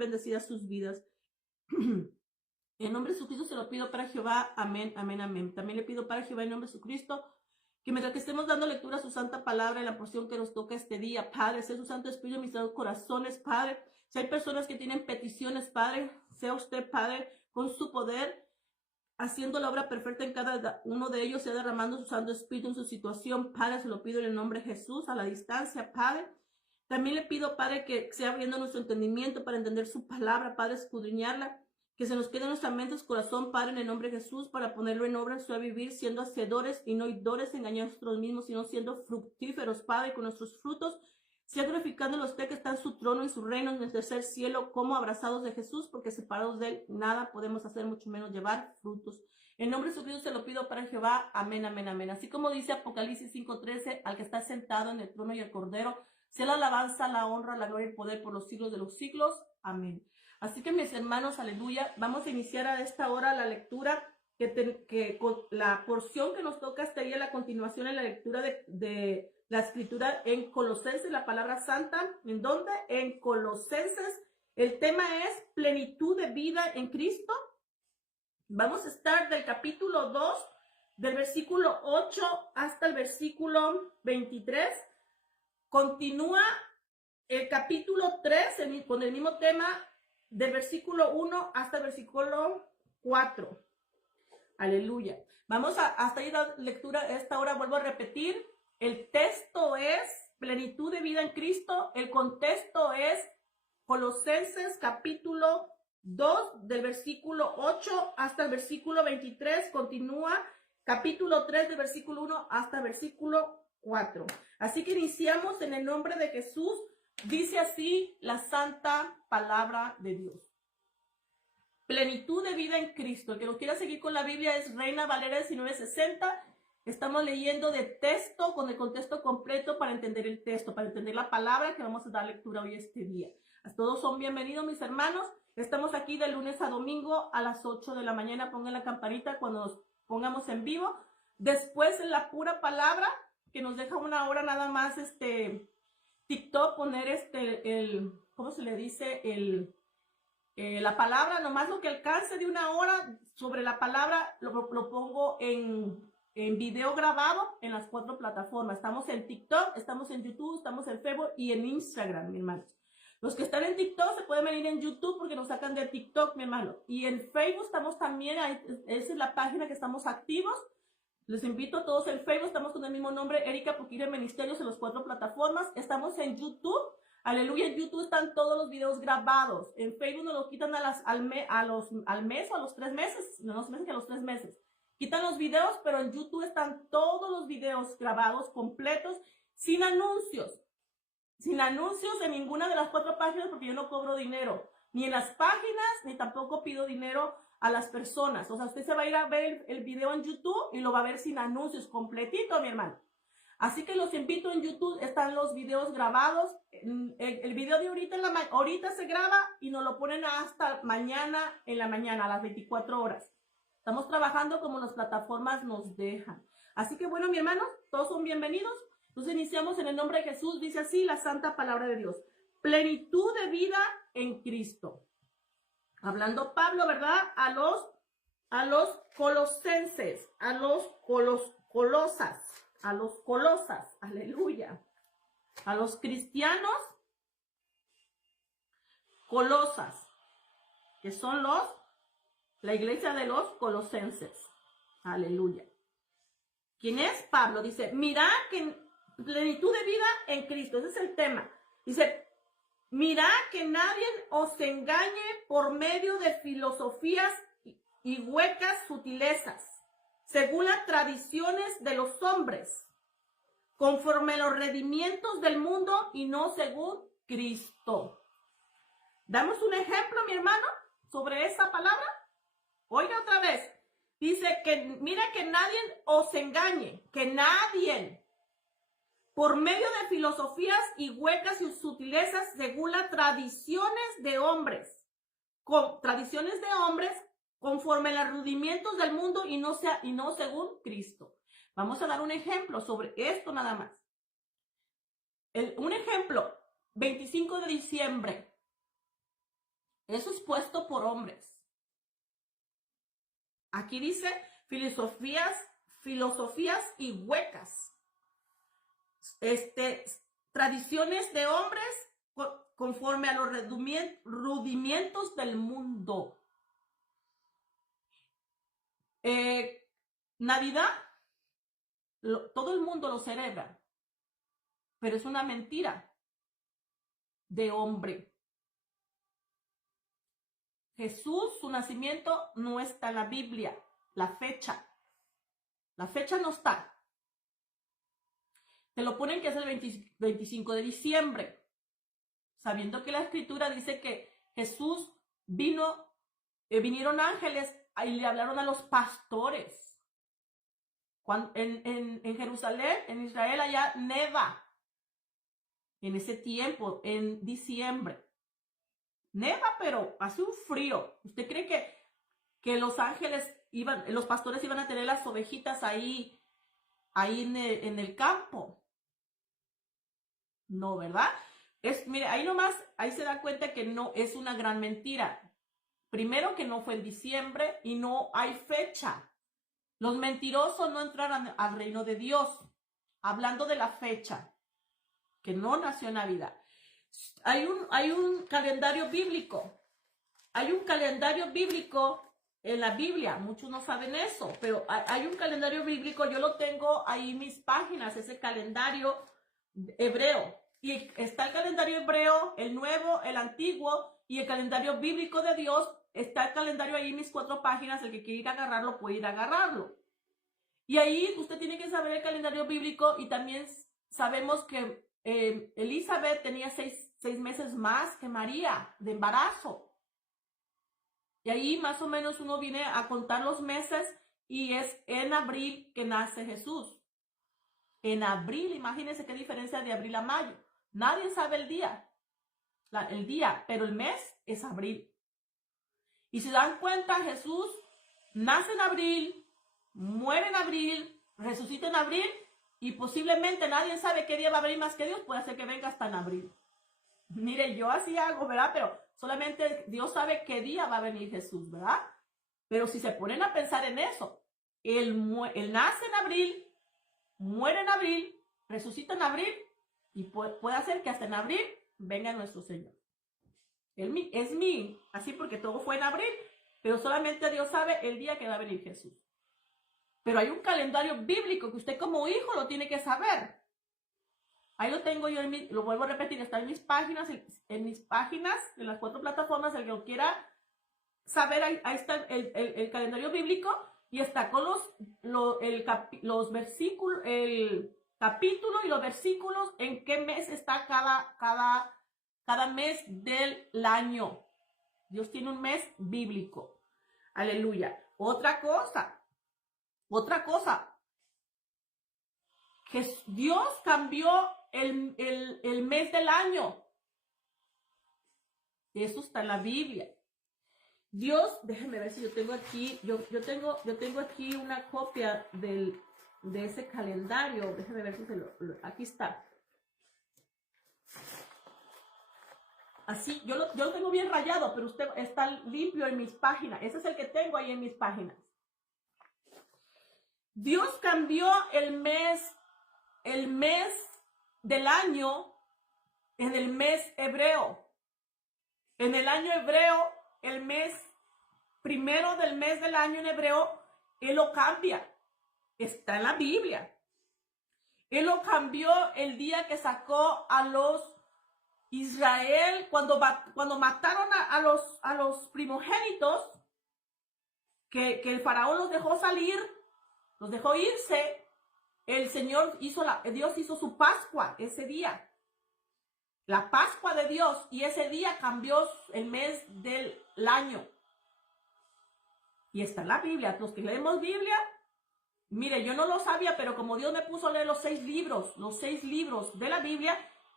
bendecidas sus vidas. En nombre de Jesucristo se lo pido para Jehová. Amén, amén, amén. También le pido para Jehová en nombre de Jesucristo que mientras que estemos dando lectura a su santa palabra en la porción que nos toca este día, Padre, sea su Santo Espíritu en mis corazones, Padre. Si hay personas que tienen peticiones, Padre, sea usted, Padre, con su poder, haciendo la obra perfecta en cada uno de ellos, sea derramando su Santo Espíritu en su situación, Padre, se lo pido en el nombre de Jesús, a la distancia, Padre. También le pido, Padre, que sea abriendo nuestro entendimiento para entender su palabra, Padre, escudriñarla, que se nos quede en nuestra mente, su corazón, Padre, en el nombre de Jesús, para ponerlo en obra en su vivir, siendo hacedores y no oidores, engañando a nosotros mismos, sino siendo fructíferos, Padre, con nuestros frutos, sea glorificándolo usted que está en su trono y su reino, en el tercer cielo, como abrazados de Jesús, porque separados de él nada podemos hacer, mucho menos llevar frutos. En nombre de Jesucristo se lo pido para Jehová. Amén, amén, amén. Así como dice Apocalipsis 5:13, al que está sentado en el trono y el cordero, sea la alabanza, la honra, la gloria y el poder por los siglos de los siglos. Amén. Así que mis hermanos, aleluya, vamos a iniciar a esta hora la lectura, la porción que nos toca estaría la continuación en la lectura de la escritura en Colosenses, la palabra santa. ¿En dónde? En Colosenses. El tema es plenitud de vida en Cristo. Vamos a estar del capítulo 2, del versículo 8 hasta el versículo 23. Continúa el capítulo 3 con el mismo tema, del versículo 1 hasta el versículo 4. Aleluya. Vamos hasta ahí la lectura. Esta hora vuelvo a repetir. El texto es plenitud de vida en Cristo. El contexto es Colosenses capítulo 2 del versículo 8 hasta el versículo 23. Continúa capítulo 3 del versículo 1 hasta el versículo 4. Así que iniciamos en el nombre de Jesús. Dice así la santa palabra de Dios. Plenitud de vida en Cristo. El que nos quiera seguir con la Biblia es Reina Valera 1960. Estamos leyendo de texto con el contexto completo para entender el texto, para entender la palabra que vamos a dar lectura hoy este día. Todos son bienvenidos, mis hermanos. Estamos aquí de lunes a domingo a las 8 de la mañana. Pongan la campanita cuando nos pongamos en vivo. Después en la pura palabra, que nos deja una hora nada más, TikTok, poner ¿cómo se le dice? La palabra, nomás lo que alcance de una hora sobre la palabra, lo pongo en video grabado en las 4 plataformas. Estamos en TikTok, estamos en YouTube, estamos en Facebook y en Instagram, mi hermanos. Los que están en TikTok se pueden venir en YouTube porque nos sacan de TikTok, mi hermano. Y en Facebook estamos también, esa es la página que estamos activos. Les invito a todos en Facebook, estamos con el mismo nombre, Erika Puquire Ministerios, en las 4 plataformas. Estamos en YouTube, aleluya, en YouTube están todos los videos grabados. En Facebook nos lo quitan al mes o a los 3 meses, no nos meses que a los 3 meses. Quitan los videos, pero en YouTube están todos los videos grabados, completos, sin anuncios. Sin anuncios en ninguna de las 4 páginas porque yo no cobro dinero. Ni en las páginas, ni tampoco pido dinero a las personas. O sea, usted se va a ir a ver el video en YouTube y lo va a ver sin anuncios, completito, mi hermano. Así que los invito en YouTube, están los videos grabados. El video de ahorita se graba y nos lo ponen hasta mañana en la mañana, a las 24 horas. Estamos trabajando como las plataformas nos dejan. Así que bueno, mi hermano, todos son bienvenidos. Entonces iniciamos en el nombre de Jesús, dice así la santa palabra de Dios. Plenitud de vida en Cristo. Hablando Pablo, ¿verdad? A los colosenses, a los colosas, aleluya. A los cristianos, colosas, que son la iglesia de los colosenses, aleluya. ¿Quién es Pablo? Dice, mira que plenitud de vida en Cristo, ese es el tema. Dice, mira que nadie os engañe por medio de filosofías y huecas sutilezas, según las tradiciones de los hombres, conforme a los rendimientos del mundo y no según Cristo. ¿Damos un ejemplo, mi hermano, sobre esa palabra? Oiga otra vez. Dice que mira que nadie os engañe, que nadie, por medio de filosofías y huecas y sutilezas, según las tradiciones de hombres, conforme a los rudimientos del mundo y no según Cristo. Vamos a dar un ejemplo sobre esto nada más. Un ejemplo, 25 de diciembre. Eso es puesto por hombres. Aquí dice filosofías y huecas. Tradiciones de hombres conforme a los rudimentos del mundo. Navidad, todo el mundo lo celebra, pero es una mentira de hombre. Jesús, su nacimiento no está en la Biblia, la fecha no está. Te lo ponen que es el 25 de diciembre, sabiendo que la escritura dice que Jesús vinieron ángeles y le hablaron a los pastores. En Jerusalén, en Israel, allá neva. En ese tiempo, en diciembre. Neva, pero hace un frío. ¿Usted cree que los ángeles los pastores iban a tener las ovejitas ahí en el campo? No, ¿verdad? Mire, ahí se da cuenta que no es una gran mentira. Primero, que no fue en diciembre y no hay fecha. Los mentirosos no entrarán al reino de Dios. Hablando de la fecha, que no nació en Navidad. Hay un calendario bíblico. Hay un calendario bíblico en la Biblia. Muchos no saben eso, pero hay un calendario bíblico. Yo lo tengo ahí en mis páginas, ese calendario hebreo. Y está el calendario hebreo, el nuevo, el antiguo, y el calendario bíblico de Dios. Está el calendario ahí en mis 4 páginas. El que quiera ir a agarrarlo puede ir a agarrarlo. Y ahí usted tiene que saber el calendario bíblico. Y también sabemos que Elizabeth tenía 6 meses más que María de embarazo. Y ahí más o menos uno viene a contar los meses y es en abril que nace Jesús. En abril, imagínense qué diferencia de abril a mayo. Nadie sabe el día, pero el mes es abril. Y si dan cuenta, Jesús nace en abril, muere en abril, resucita en abril, y posiblemente nadie sabe qué día va a venir más que Dios. Puede ser que venga hasta en abril. Mire, yo así hago, ¿verdad? Pero solamente Dios sabe qué día va a venir Jesús, ¿verdad? Pero si se ponen a pensar en eso, él nace en abril, muere en abril, resucita en abril, y puede hacer que hasta en abril venga nuestro Señor. Así porque todo fue en abril, pero solamente Dios sabe el día que va a venir Jesús. Pero hay un calendario bíblico que usted como hijo lo tiene que saber. Ahí lo tengo yo, lo vuelvo a repetir, está en mis páginas, en las 4 plataformas. El que lo quiera saber, ahí está el calendario bíblico, y está con los versículos, el capítulo y los versículos, en qué mes está cada mes del año. Dios tiene un mes bíblico. Aleluya. Otra cosa. Que Dios cambió el mes del año. Eso está en la Biblia. Dios, déjenme ver si yo tengo aquí, yo tengo aquí una copia de ese calendario. Déjenme ver si aquí está. Así, yo lo tengo bien rayado, pero usted está limpio en mis páginas. Ese es el que tengo ahí en mis páginas. Dios cambió el mes del año en el mes hebreo. En el año hebreo, el mes primero del mes del año en hebreo, Él lo cambia. Está en la Biblia. Él lo cambió el día que sacó a los Israel, cuando mataron a los primogénitos, que el faraón los dejó salir, los dejó irse. Dios hizo su Pascua ese día. La Pascua de Dios, y ese día cambió el mes del año. Y está en la Biblia. Los que leemos Biblia, mire, yo no lo sabía, pero como Dios me puso a leer los 6 libros de la Biblia,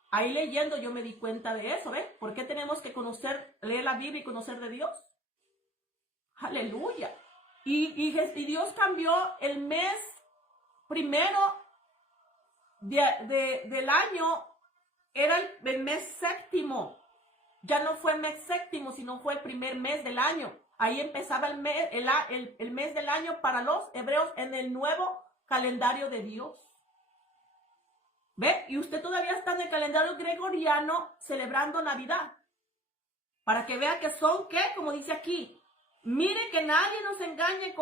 ahí leyendo yo me di cuenta de eso, ¿ves? ¿Por qué tenemos que leer la Biblia y conocer de Dios? Aleluya. Y Dios cambió el mes primero del año, era el mes séptimo. ya no fue el mes séptimo, sino fue el primer mes del año. Ahí empezaba el mes del año para los hebreos en el nuevo calendario de Dios. ¿Ve? Y usted todavía está en el calendario gregoriano celebrando Navidad. Para que vea que son, ¿qué? Como dice aquí, mire que nadie nos engañe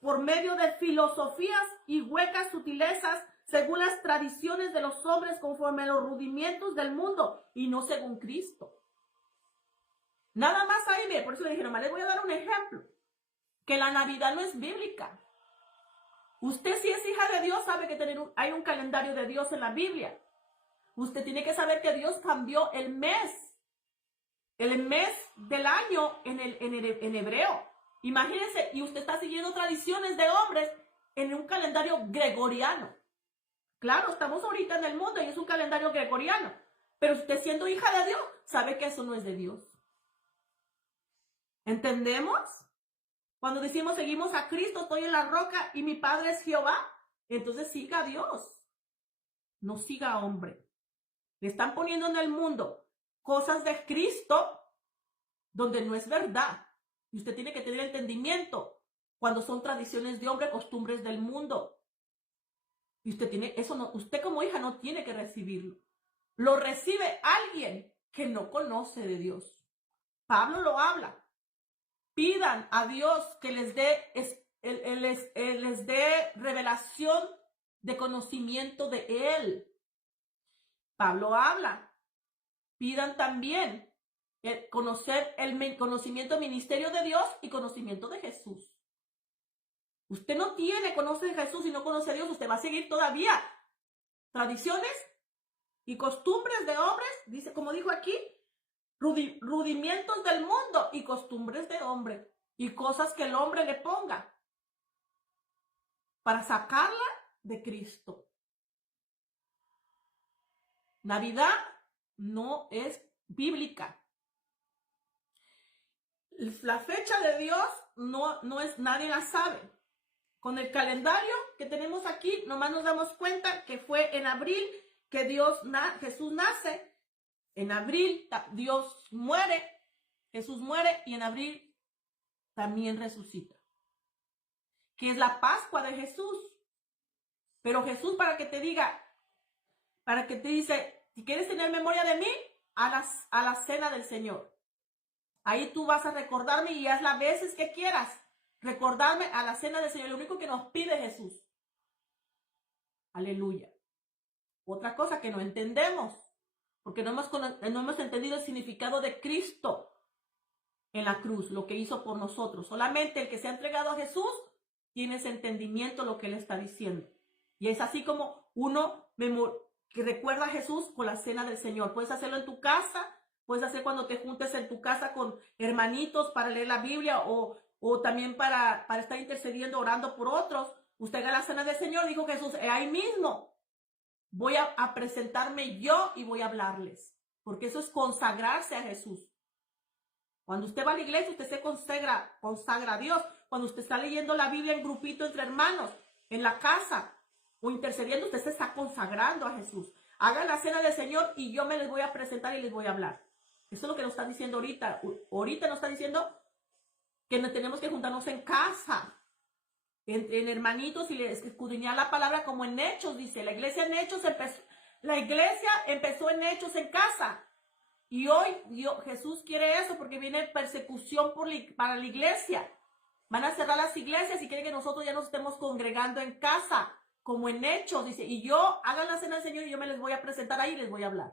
por medio de filosofías y huecas sutilezas según las tradiciones de los hombres conforme a los rudimientos del mundo y no según Cristo. Nada más ahí, mire, por eso le dije, nomás les voy a dar un ejemplo, que la Navidad no es bíblica. Usted si es hija de Dios sabe que hay un calendario de Dios en la Biblia. Usted tiene que saber que Dios cambió el mes del año en hebreo. Imagínense, y usted está siguiendo tradiciones de hombres en un calendario gregoriano. Claro, estamos ahorita en el mundo y es un calendario gregoriano, pero usted siendo hija de Dios sabe que eso no es de Dios. ¿Entendemos? Cuando decimos seguimos a Cristo, estoy en la roca y mi Padre es Jehová, entonces siga a Dios, no siga a hombre. Le están poniendo en el mundo cosas de Cristo donde no es verdad. Y usted tiene que tener entendimiento cuando son tradiciones de hombre, costumbres del mundo. Y usted como hija no tiene que recibirlo. Lo recibe alguien que no conoce de Dios. Pablo lo habla. Pidan a Dios que les dé revelación de conocimiento de Él. Pablo habla. Pidan también conocer el conocimiento ministerio de Dios y conocimiento de Jesús. Usted no conoce a Jesús y no conoce a Dios, usted va a seguir todavía tradiciones y costumbres de hombres, dice, como dijo aquí, rudimientos del mundo y costumbres de hombre y cosas que el hombre le ponga para sacarla de Cristo. Navidad no es bíblica. La fecha de Dios no es, nadie la sabe. Con el calendario que tenemos aquí, nomás nos damos cuenta que fue en abril que Jesús nace. En abril Jesús muere y en abril también resucita. Que es la Pascua de Jesús. Pero Jesús para que te dice, si quieres tener memoria de mí, a la cena del Señor. Ahí tú vas a recordarme y haz las veces que quieras. Recordarme a la cena del Señor. Lo único que nos pide Jesús. Aleluya. Otra cosa que no entendemos. Porque no hemos entendido el significado de Cristo en la cruz. Lo que hizo por nosotros. Solamente el que se ha entregado a Jesús tiene ese entendimiento de lo que Él está diciendo. Y es así como uno que recuerda a Jesús con la cena del Señor. Puedes hacerlo en tu casa. Puedes hacer cuando te juntes en tu casa con hermanitos para leer la Biblia o también para estar intercediendo, orando por otros. Usted haga la cena del Señor, dijo Jesús, ahí mismo voy a presentarme yo y voy a hablarles. Porque eso es consagrarse a Jesús. Cuando usted va a la iglesia, usted se consagra a Dios. Cuando usted está leyendo la Biblia en grupito entre hermanos, en la casa o intercediendo, usted se está consagrando a Jesús. Hagan la cena del Señor y yo me les voy a presentar y les voy a hablar. Eso es lo que nos está diciendo ahorita. Ahorita nos está diciendo que tenemos que juntarnos en casa, en hermanitos y escudriñar la palabra como en Hechos, dice. La iglesia empezó en Hechos en casa. Y hoy Jesús quiere eso porque viene persecución para la iglesia. Van a cerrar las iglesias y quieren que nosotros ya nos estemos congregando en casa, como en Hechos, dice. Y hagan la cena del Señor y yo me les voy a presentar ahí y les voy a hablar.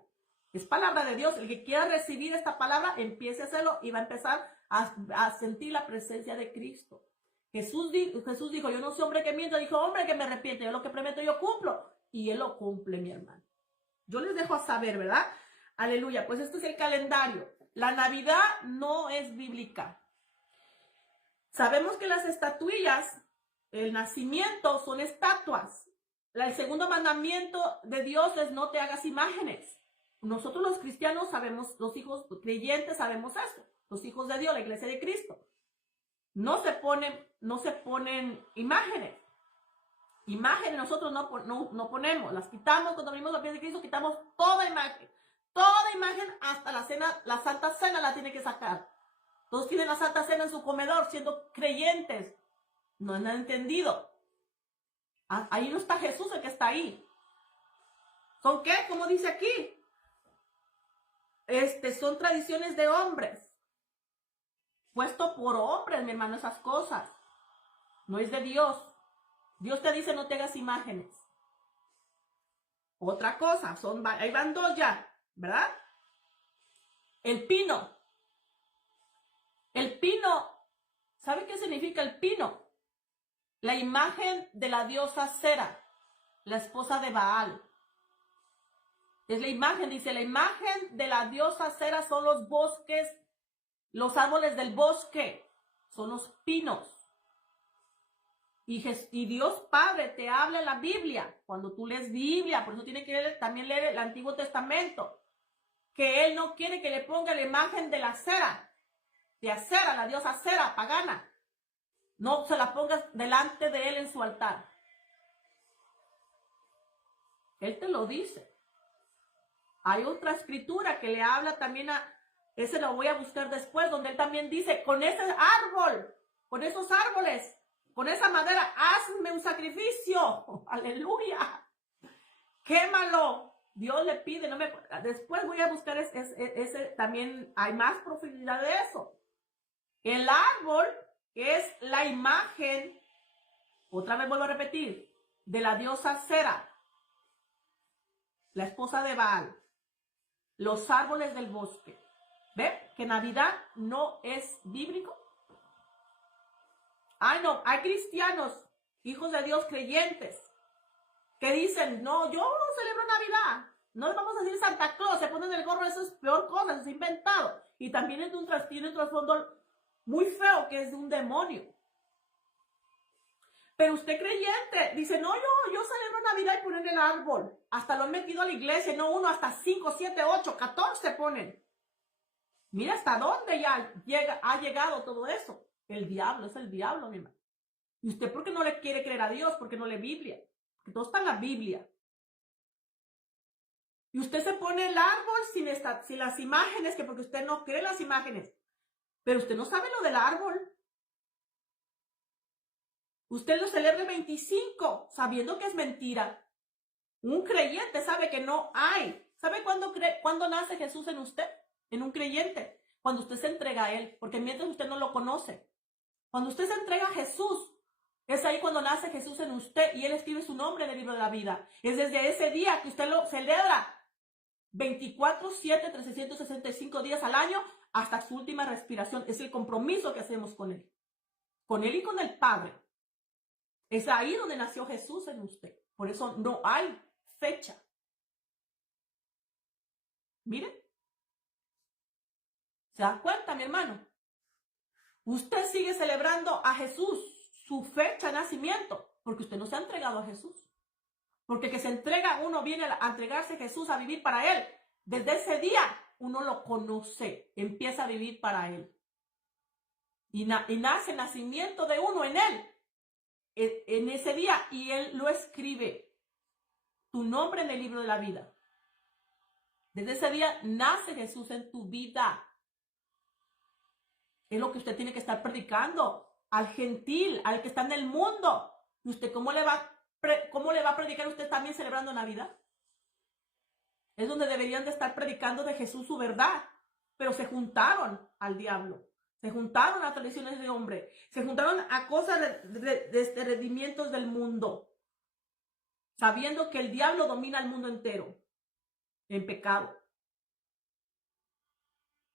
Es palabra de Dios. El que quiera recibir esta palabra, empiece a hacerlo y va a empezar a sentir la presencia de Cristo. Jesús dijo, yo no soy hombre que mienta, dijo, hombre que me arrepiente, yo lo que prometo yo cumplo. Y Él lo cumple, mi hermano. Yo les dejo a saber, ¿verdad? Aleluya, pues este es el calendario. La Navidad no es bíblica. Sabemos que las estatuillas, el nacimiento, son estatuas. El segundo mandamiento de Dios es no te hagas imágenes. Nosotros los cristianos sabemos, los hijos creyentes sabemos eso. Los hijos de Dios, la iglesia de Cristo. No se ponen imágenes. Imágenes nosotros no ponemos. Las quitamos cuando venimos a los pies de Cristo, quitamos toda imagen. Toda imagen, hasta la cena, la Santa Cena la tiene que sacar. Todos tienen la Santa Cena en su comedor, siendo creyentes. No han entendido. Ahí no está Jesús, el que está ahí. ¿Son qué? Como dice aquí. Son tradiciones de hombres. Puesto por hombres, mi hermano, esas cosas. No es de Dios. Dios te dice no te hagas imágenes. Otra cosa, ahí van dos ya, ¿verdad? El pino. El pino, ¿sabe qué significa el pino? La imagen de la diosa Sera, la esposa de Baal. Es la imagen, dice, la imagen de la diosa Sera son los bosques, los árboles del bosque, son los pinos. Y Dios Padre te habla en la Biblia, cuando tú lees Biblia, por eso tiene que también leer el Antiguo Testamento, que Él no quiere que le ponga la imagen de la Sera, de Acera, la diosa Sera, pagana. No se la pongas delante de Él en su altar. Él te lo dice. Hay otra escritura que le habla también ese lo voy a buscar después, donde Él también dice, con ese árbol, con esos árboles, con esa madera, hazme un sacrificio. Aleluya. Quémalo. Dios le pide, después voy a buscar ese también, hay más profundidad de eso. El árbol es la imagen, otra vez vuelvo a repetir, de la diosa Sera, la esposa de Baal. Los árboles del bosque. ¿Ve? Que Navidad no es bíblico. Ay, no, hay cristianos, hijos de Dios creyentes, que dicen, no, yo no celebro Navidad. No les vamos a decir Santa Claus, se ponen el gorro, eso es peor cosa, eso es inventado. Y también tiene un trasfondo muy feo, que es de un demonio. Pero usted creyente dice, no, yo celebro Navidad y ponen el árbol. Hasta lo han metido a la iglesia, no uno, hasta 5, 7, 8, 14 ponen. Mira hasta dónde ya ha llegado todo eso. El diablo, es el diablo, mi hermano. ¿Y usted por qué no le quiere creer a Dios? ¿Por qué no lee Biblia? Porque todo está en la Biblia. Y usted se pone el árbol sin las imágenes, que porque usted no cree las imágenes. Pero usted no sabe lo del árbol. Usted lo celebra el 25, sabiendo que es mentira. Un creyente sabe que no hay. ¿Sabe cuándo nace Jesús en usted? En un creyente. Cuando usted se entrega a Él. Porque mientras usted no lo conoce. Cuando usted se entrega a Jesús, es ahí cuando nace Jesús en usted y Él escribe su nombre en el libro de la vida. Es desde ese día que usted lo celebra 24/7, 365 días al año hasta su última respiración. Es el compromiso que hacemos con Él. Con Él y con el Padre. Es ahí donde nació Jesús en usted. Por eso no hay fecha. Miren. ¿Se da cuenta, mi hermano? Usted sigue celebrando a Jesús, su fecha de nacimiento, porque usted no se ha entregado a Jesús. Porque que se entrega, uno viene a entregarse a Jesús, a vivir para Él. Desde ese día, uno lo conoce, empieza a vivir para Él. Y nace el nacimiento de uno en Él, en ese día, y Él lo escribe, tu nombre en el libro de la vida. Desde ese día nace Jesús en tu vida. Es lo que usted tiene que estar predicando al gentil, al que está en el mundo. ¿Y usted cómo le va a predicar usted también celebrando Navidad? Es donde deberían de estar predicando de Jesús su verdad. Pero se juntaron al diablo. Se juntaron a tradiciones de hombre. Se juntaron a cosas de rendimientos del mundo. Sabiendo que el diablo domina el mundo entero. En pecado.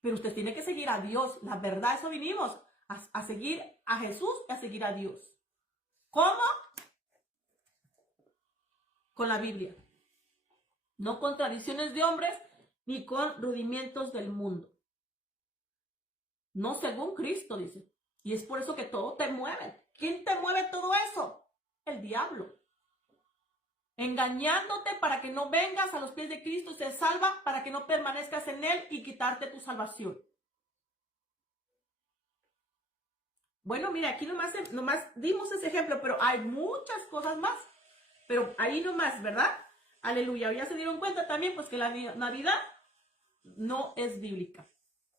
Pero usted tiene que seguir a Dios. La verdad, eso vinimos. A seguir a Jesús y a seguir a Dios. ¿Cómo? Con la Biblia. No con tradiciones de hombres ni con rudimientos del mundo. No según Cristo, dice. Y es por eso que todo te mueve. ¿Quién te mueve todo eso? El diablo. Engañándote para que no vengas a los pies de Cristo y se salva, para que no permanezcas en Él y quitarte tu salvación. Bueno, mira, aquí nomás dimos ese ejemplo, pero hay muchas cosas más. Pero ahí nomás, ¿verdad? Aleluya. Ya se dieron cuenta también, pues que la Navidad no es bíblica,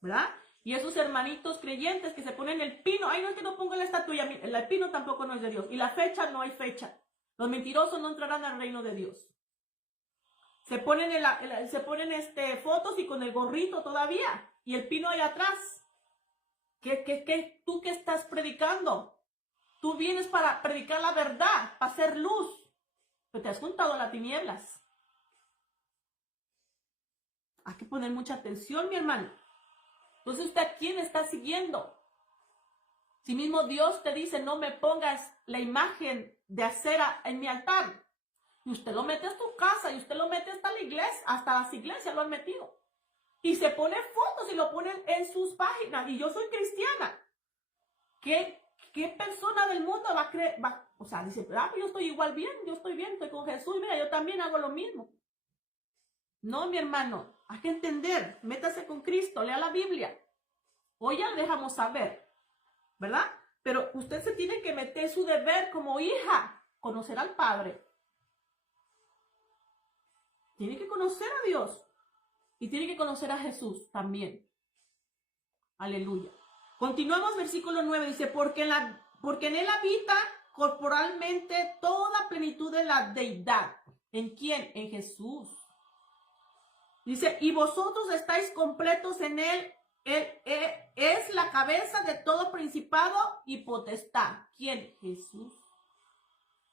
¿verdad? Y esos hermanitos creyentes que se ponen el pino, ay, no es que no ponga la estatua, el pino tampoco no es de Dios. Y la fecha, no hay fecha. Los mentirosos no entrarán al reino de Dios. Se ponen, fotos y con el gorrito todavía. Y el pino ahí atrás. ¿Tú qué estás predicando? Tú vienes para predicar la verdad, para hacer luz. Pero te has juntado a las tinieblas. Hay que poner mucha atención, mi hermano. Entonces, ¿usted a quién está siguiendo? Si mismo Dios te dice, no me pongas la imagen de acera en mi altar. Y usted lo mete a tu casa, y usted lo mete hasta la iglesia, hasta las iglesias lo han metido. Y se ponen fotos y lo ponen en sus páginas. Y yo soy cristiana. ¿Qué persona del mundo va a creer? O sea, dice, yo estoy igual bien, yo estoy bien, estoy con Jesús. Mira, yo también hago lo mismo. No, mi hermano, hay que entender, métase con Cristo, lea la Biblia. Hoy ya le dejamos saber, ¿verdad? Pero usted se tiene que meter su deber como hija, conocer al Padre. Tiene que conocer a Dios y tiene que conocer a Jesús también. Aleluya. Continuamos, versículo 9, dice, porque en él habita corporalmente toda plenitud de la deidad. ¿En quién? En Jesús. Dice, y vosotros estáis completos en él. Él es la cabeza de todo principado y potestad. ¿Quién? Jesús.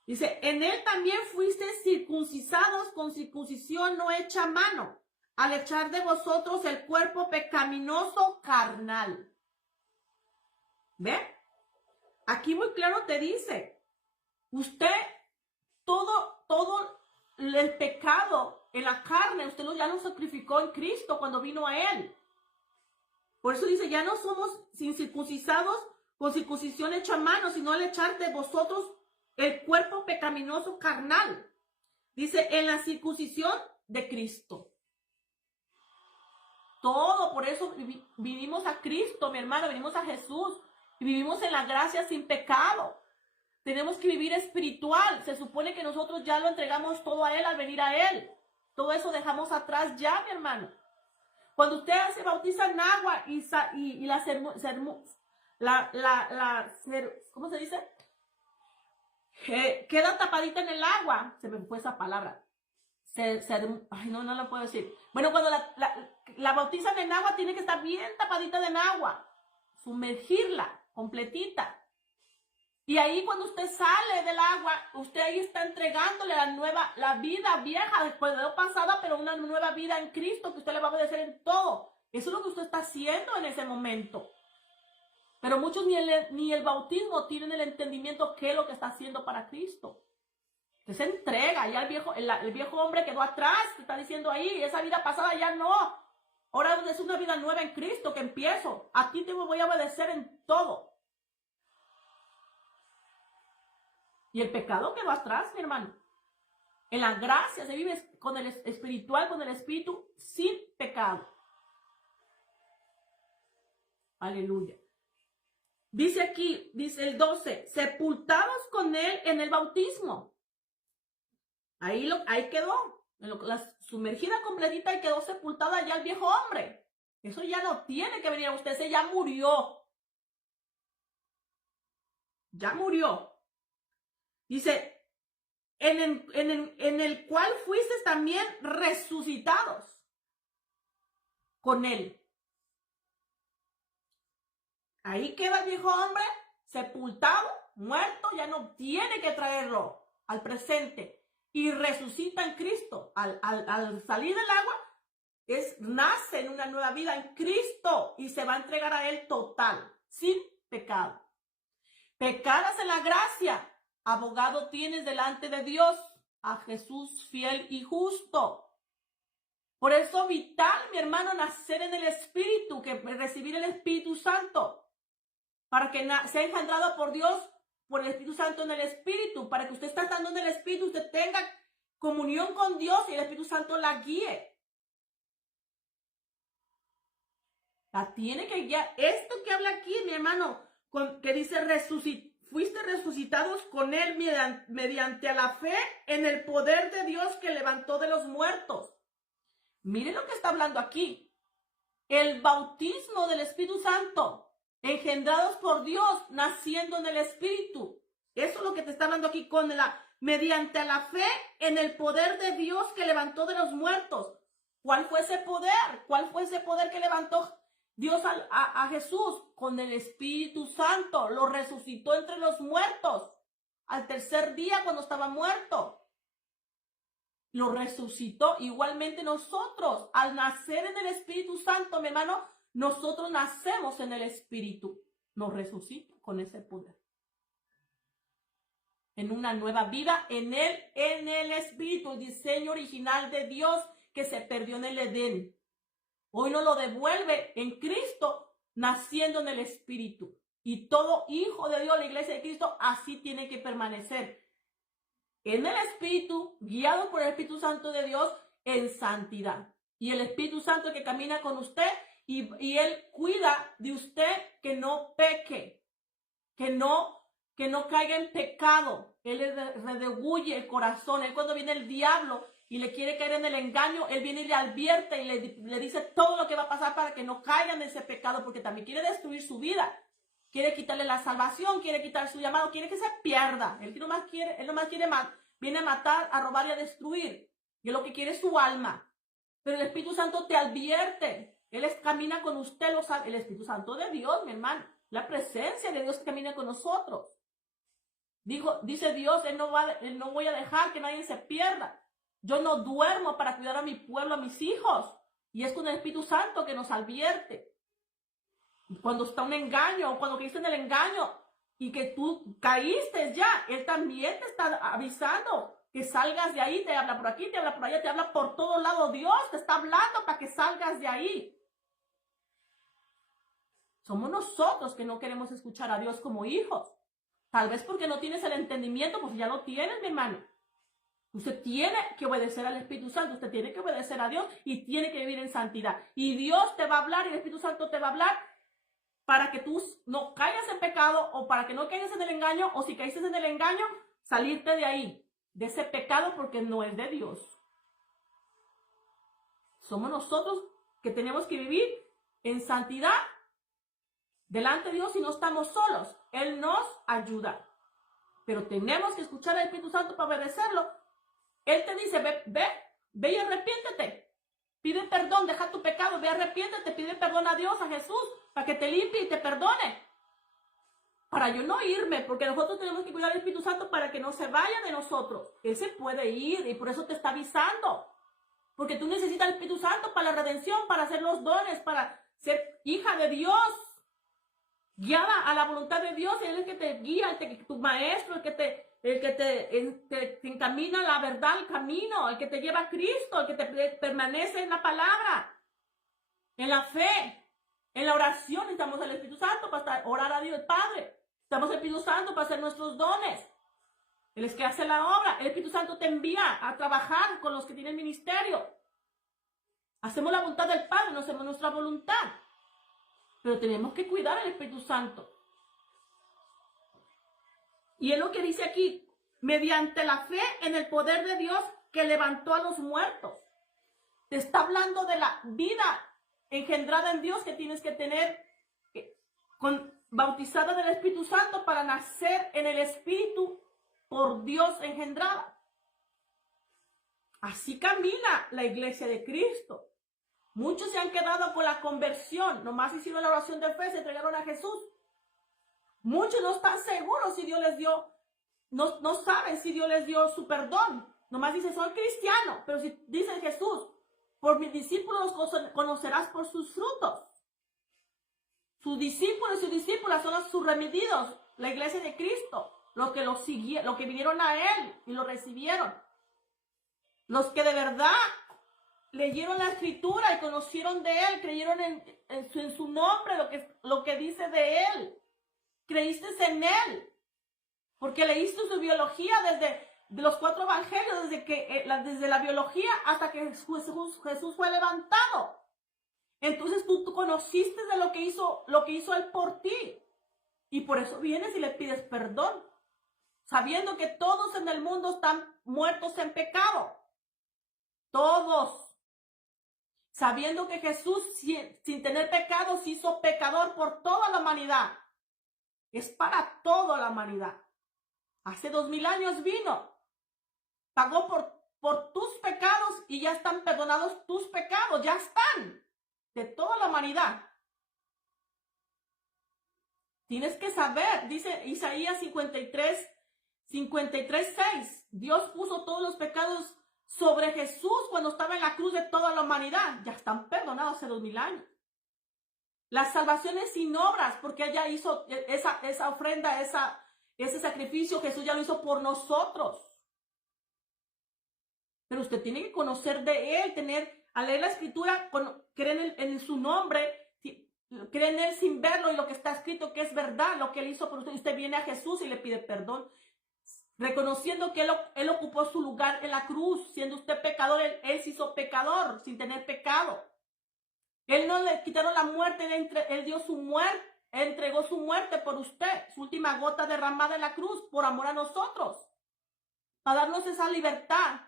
Dice, en él también fuisteis circuncidados con circuncisión no hecha a mano, al echar de vosotros el cuerpo pecaminoso carnal. ¿Ve? Aquí muy claro te dice, usted, todo el pecado en la carne, usted ya lo sacrificó en Cristo cuando vino a él. Por eso dice, ya no somos incircuncisados con circuncisión hecha a mano, sino al echar de vosotros el cuerpo pecaminoso carnal. Dice, en la circuncisión de Cristo. Todo, por eso vivimos a Cristo, mi hermano, venimos a Jesús. Y vivimos en la gracia sin pecado. Tenemos que vivir espiritual. Se supone que nosotros ya lo entregamos todo a Él al venir a Él. Todo eso dejamos atrás ya, mi hermano. Cuando usted se bautiza en agua ¿cómo se dice? Queda tapadita en el agua. Se me fue esa palabra. Ay, no la puedo decir. Bueno, cuando la bautizan en agua, tiene que estar bien tapadita en agua. Sumergirla completita. Y ahí cuando usted sale del agua, usted ahí está entregándole la vida vieja, después de lo pasada, pero una nueva vida en Cristo, que usted le va a obedecer en todo. Eso es lo que usted está haciendo en ese momento. Pero muchos ni el bautismo tienen el entendimiento qué es lo que está haciendo para Cristo. Usted se entrega, ya el viejo hombre quedó atrás, que está diciendo ahí, esa vida pasada ya no. Ahora es una vida nueva en Cristo que empiezo. A ti te voy a obedecer en todo. Y el pecado quedó atrás, mi hermano. En la gracia se vive con el espiritual, con el espíritu, sin pecado. Aleluya. Dice aquí, dice el 12, sepultados con él en el bautismo. Ahí quedó. La sumergida completita y quedó sepultada ya el viejo hombre. Eso ya no tiene que venir a usted, ese ya murió. Ya murió. Dice, en el cual fuiste también resucitados con él. Ahí queda el viejo hombre sepultado, muerto, ya no tiene que traerlo al presente. Y resucita en Cristo. Al salir del agua, nace en una nueva vida en Cristo y se va a entregar a Él total, sin pecado. Pecadas en la gracia, abogado tienes delante de Dios, a Jesús fiel y justo. Por eso vital, mi hermano, nacer en el Espíritu, que recibir el Espíritu Santo, para que sea engendrado por Dios, por el Espíritu Santo en el Espíritu, para que usted esté estando en el Espíritu, usted tenga comunión con Dios y el Espíritu Santo la guíe. La tiene que guiar. Esto que habla aquí, mi hermano, que dice fuiste resucitados con él mediante a la fe en el poder de Dios que levantó de los muertos. Miren lo que está hablando aquí. el bautismo del Espíritu Santo, engendrados por Dios, naciendo en el Espíritu. Eso es lo que te está hablando aquí mediante la fe en el poder de Dios que levantó de los muertos. ¿Cuál fue ese poder? ¿Cuál fue ese poder que levantó Dios a Jesús? Con el Espíritu Santo. Lo resucitó entre los muertos. Al tercer día, cuando estaba muerto, lo resucitó. Igualmente nosotros, al nacer en el Espíritu Santo, mi hermano, nosotros nacemos en el Espíritu. Nos resucita con ese poder. En una nueva vida en el Espíritu, el diseño original de Dios que se perdió en el Edén. Hoy nos lo devuelve en Cristo, naciendo en el Espíritu. Y todo hijo de Dios, la iglesia de Cristo, así tiene que permanecer. En el Espíritu, guiado por el Espíritu Santo de Dios, en santidad. Y el Espíritu Santo que camina con usted y Él cuida de usted que no peque, que no caiga en pecado. Él le redarguye el corazón. Él, cuando viene el diablo y le quiere caer en el engaño, Él viene y le advierte y le dice todo lo que va a pasar para que no caiga en ese pecado, porque también quiere destruir su vida. Quiere quitarle la salvación, quiere quitar su llamado, quiere que se pierda. Él nomás quiere viene a matar, a robar y a destruir. Y lo que quiere es su alma. Pero el Espíritu Santo te advierte. Él camina con usted, lo sabe. El Espíritu Santo de Dios, mi hermano. La presencia de Dios que camina con nosotros. Dice Dios, no voy a dejar que nadie se pierda. Yo no duermo para cuidar a mi pueblo, a mis hijos. Y es con el Espíritu Santo que nos advierte. Cuando está un engaño, o cuando caíste en el engaño y que tú caíste ya, Él también te está avisando que salgas de ahí. Te habla por aquí, te habla por allá, te habla por todos lados. Dios te está hablando para que salgas de ahí. Somos nosotros que no queremos escuchar a Dios como hijos. Tal vez porque no tienes el entendimiento, pues ya lo tienes, mi hermano. Usted tiene que obedecer al Espíritu Santo, usted tiene que obedecer a Dios y tiene que vivir en santidad. Y Dios te va a hablar y el Espíritu Santo te va a hablar para que tú no caigas en pecado o para que no caigas en el engaño, o si caíste en el engaño, salirte de ahí, de ese pecado, porque no es de Dios. Somos nosotros que tenemos que vivir en santidad delante de Dios y no estamos solos. Él nos ayuda. Pero tenemos que escuchar al Espíritu Santo para obedecerlo. Él te dice, ve y arrepiéntete. Pide perdón, deja tu pecado, ve, arrepiéntete, pide perdón a Dios, a Jesús, para que te limpie y te perdone. Para yo no irme, porque nosotros tenemos que cuidar al Espíritu Santo para que no se vaya de nosotros. Él se puede ir y por eso te está avisando. Porque tú necesitas al Espíritu Santo para la redención, para hacer los dones, para ser hija de Dios. Guiada a la voluntad de Dios. Él es el que te guía, tu maestro, el que te encamina a la verdad, el camino, el que te lleva a Cristo, el que te permanece en la palabra, en la fe, en la oración. Necesitamos al Espíritu Santo para orar a Dios el Padre. Necesitamos al Espíritu Santo para hacer nuestros dones. Él es que hace la obra. El Espíritu Santo te envía a trabajar con los que tienen ministerio. Hacemos la voluntad del Padre, no hacemos nuestra voluntad. Pero tenemos que cuidar al Espíritu Santo. Y es lo que dice aquí, mediante la fe en el poder de Dios que levantó a los muertos. Te está hablando de la vida engendrada en Dios que tienes que tener, bautizada del Espíritu Santo para nacer en el Espíritu por Dios engendrada. Así camina la iglesia de Cristo. Muchos se han quedado con la conversión, nomás hicieron la oración de fe, se entregaron a Jesús. Muchos no están seguros si Dios les dio, no saben si Dios les dio su perdón. Nomás dicen, soy cristiano, pero si dice Jesús, por mis discípulos conocerás por sus frutos. Sus discípulos y sus discípulas son sus remedios, la iglesia de Cristo, los que lo siguieron, los que vinieron a Él y lo recibieron. Los que de verdad leyeron la Escritura y conocieron de Él, creyeron en su nombre, lo que dice de Él. Creíste en Él, porque leíste su biología desde los 4 evangelios, desde la biología hasta que Jesús fue levantado. Entonces tú conociste de lo que hizo Él por ti. Y por eso vienes y le pides perdón, sabiendo que todos en el mundo están muertos en pecado. Todos. sabiendo que Jesús, sin tener pecado, se hizo pecador por toda la humanidad. Es para toda la humanidad. Hace 2000 años vino, pagó por tus pecados y ya están perdonados tus pecados, ya están, de toda la humanidad. Tienes que saber, dice Isaías 53:6, Dios puso todos los pecados sobre Jesús cuando estaba en la cruz de toda la humanidad. Ya están perdonados hace 2000 años. La salvación es sin obras, porque ella hizo esa ofrenda, ese sacrificio, Jesús ya lo hizo por nosotros. Pero usted tiene que conocer de Él, al leer la Escritura, creer en su nombre, creer en Él sin verlo y lo que está escrito que es verdad, lo que Él hizo por usted. Usted viene a Jesús y le pide perdón, reconociendo que Él ocupó su lugar en la cruz, siendo usted pecador, Él se hizo pecador sin tener pecado. Él no le quitaron la muerte, Él dio su muerte, entregó su muerte por usted, su última gota derramada en la cruz, por amor a nosotros, para darnos esa libertad,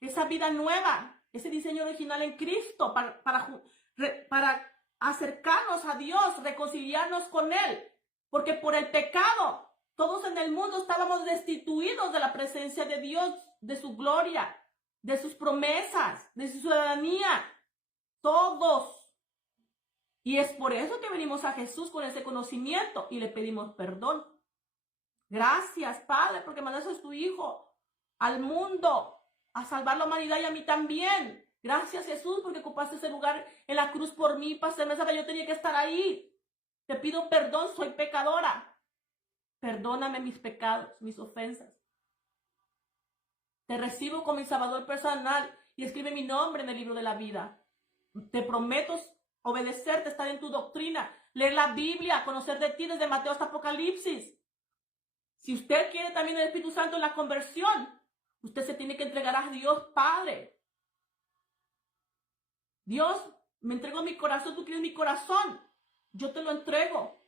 esa vida nueva, ese diseño original en Cristo, para acercarnos a Dios, reconciliarnos con Él, porque por el pecado, todos en el mundo estábamos destituidos de la presencia de Dios, de su gloria, de sus promesas, de su ciudadanía. Todos. Y es por eso que venimos a Jesús con ese conocimiento y le pedimos perdón. Gracias, Padre, porque mandaste a tu Hijo al mundo a salvar la humanidad y a mí también. Gracias, Jesús, porque ocupaste ese lugar en la cruz por mí, para hacerme saber, yo tenía que estar ahí. Te pido perdón, soy pecadora. Perdóname mis pecados, mis ofensas. Te recibo como mi Salvador personal y escribe mi nombre en el libro de la vida. Te prometo obedecerte, estar en tu doctrina, leer la Biblia, conocer de ti desde Mateo hasta Apocalipsis. Si usted quiere también el Espíritu Santo en la conversión, usted se tiene que entregar a Dios Padre. Dios, me entrego mi corazón, tú quieres mi corazón, yo te lo entrego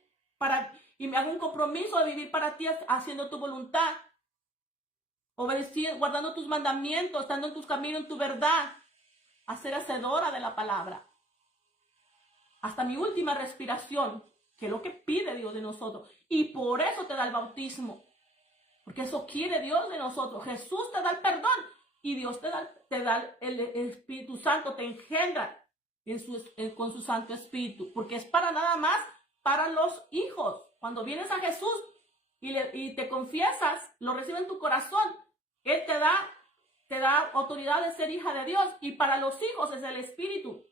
y me hago un compromiso de vivir para ti haciendo tu voluntad, obedeciendo, guardando tus mandamientos, estando en tus caminos, en tu verdad, a ser hacedora de la palabra. Hasta mi última respiración, que es lo que pide Dios de nosotros. Y por eso te da el bautismo. Porque eso quiere Dios de nosotros. Jesús te da el perdón. Y Dios te da el Espíritu Santo, te engendra con su Santo Espíritu. Porque es para nada más para los hijos. Cuando vienes a Jesús y te confiesas, lo recibes en tu corazón, Él te da autoridad de ser hija de Dios. Y para los hijos es el Espíritu.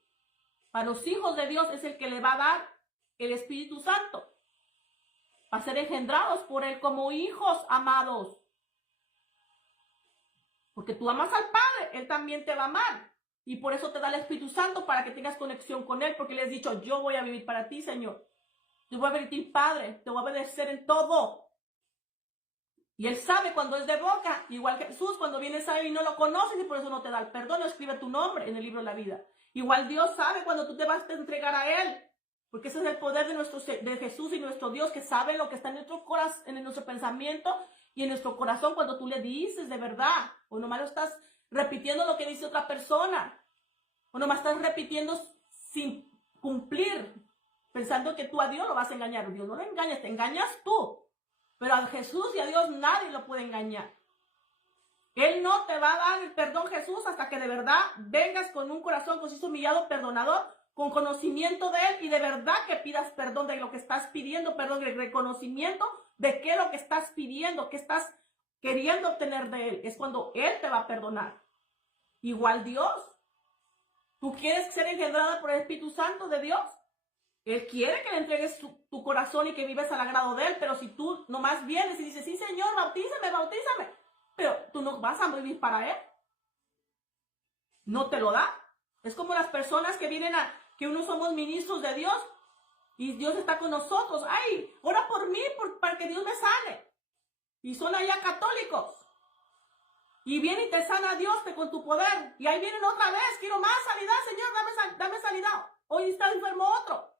Para los hijos de Dios es el que le va a dar el Espíritu Santo. Para ser engendrados por Él como hijos amados. Porque tú amas al Padre, Él también te va a amar. Y por eso te da el Espíritu Santo, para que tengas conexión con Él. Porque le has dicho, yo voy a vivir para ti, Señor. Yo voy a vivir, Padre, te voy a obedecer en todo. Y Él sabe cuando es de boca, igual que Jesús, cuando vienes a Él y no lo conoces y por eso no te da el perdón, no escribe tu nombre en el libro de la vida. Igual Dios sabe cuando tú te vas a entregar a Él, porque ese es el poder de Jesús y nuestro Dios, que sabe lo que está en nuestro corazón, en nuestro pensamiento y en nuestro corazón cuando tú le dices de verdad, o nomás lo estás repitiendo lo que dice otra persona, o nomás estás repitiendo sin cumplir, pensando que tú a Dios lo vas a engañar. Dios no lo engañas, te engañas tú. Pero a Jesús y a Dios nadie lo puede engañar. Él no te va a dar el perdón, Jesús, hasta que de verdad vengas con un corazón conciso, humillado, perdonador, con conocimiento de Él y de verdad que pidas perdón de lo que estás pidiendo, perdón, el reconocimiento de qué es lo que estás pidiendo, qué estás queriendo obtener de Él. Es cuando Él te va a perdonar. Igual Dios. ¿Tú quieres ser engendrada por el Espíritu Santo de Dios? Él quiere que le entregues tu corazón y que vives al agrado de Él, pero si tú nomás vienes y dices, sí, Señor, bautízame, pero tú no vas a vivir para Él. No te lo da. Es como las personas que vienen que uno somos ministros de Dios y Dios está con nosotros. Ay, ora por mí para que Dios me sane. Y son allá católicos. Y viene y te sana Dios con tu poder. Y ahí vienen otra vez, quiero más sanidad, Señor, dame sanidad. Hoy está enfermo otro.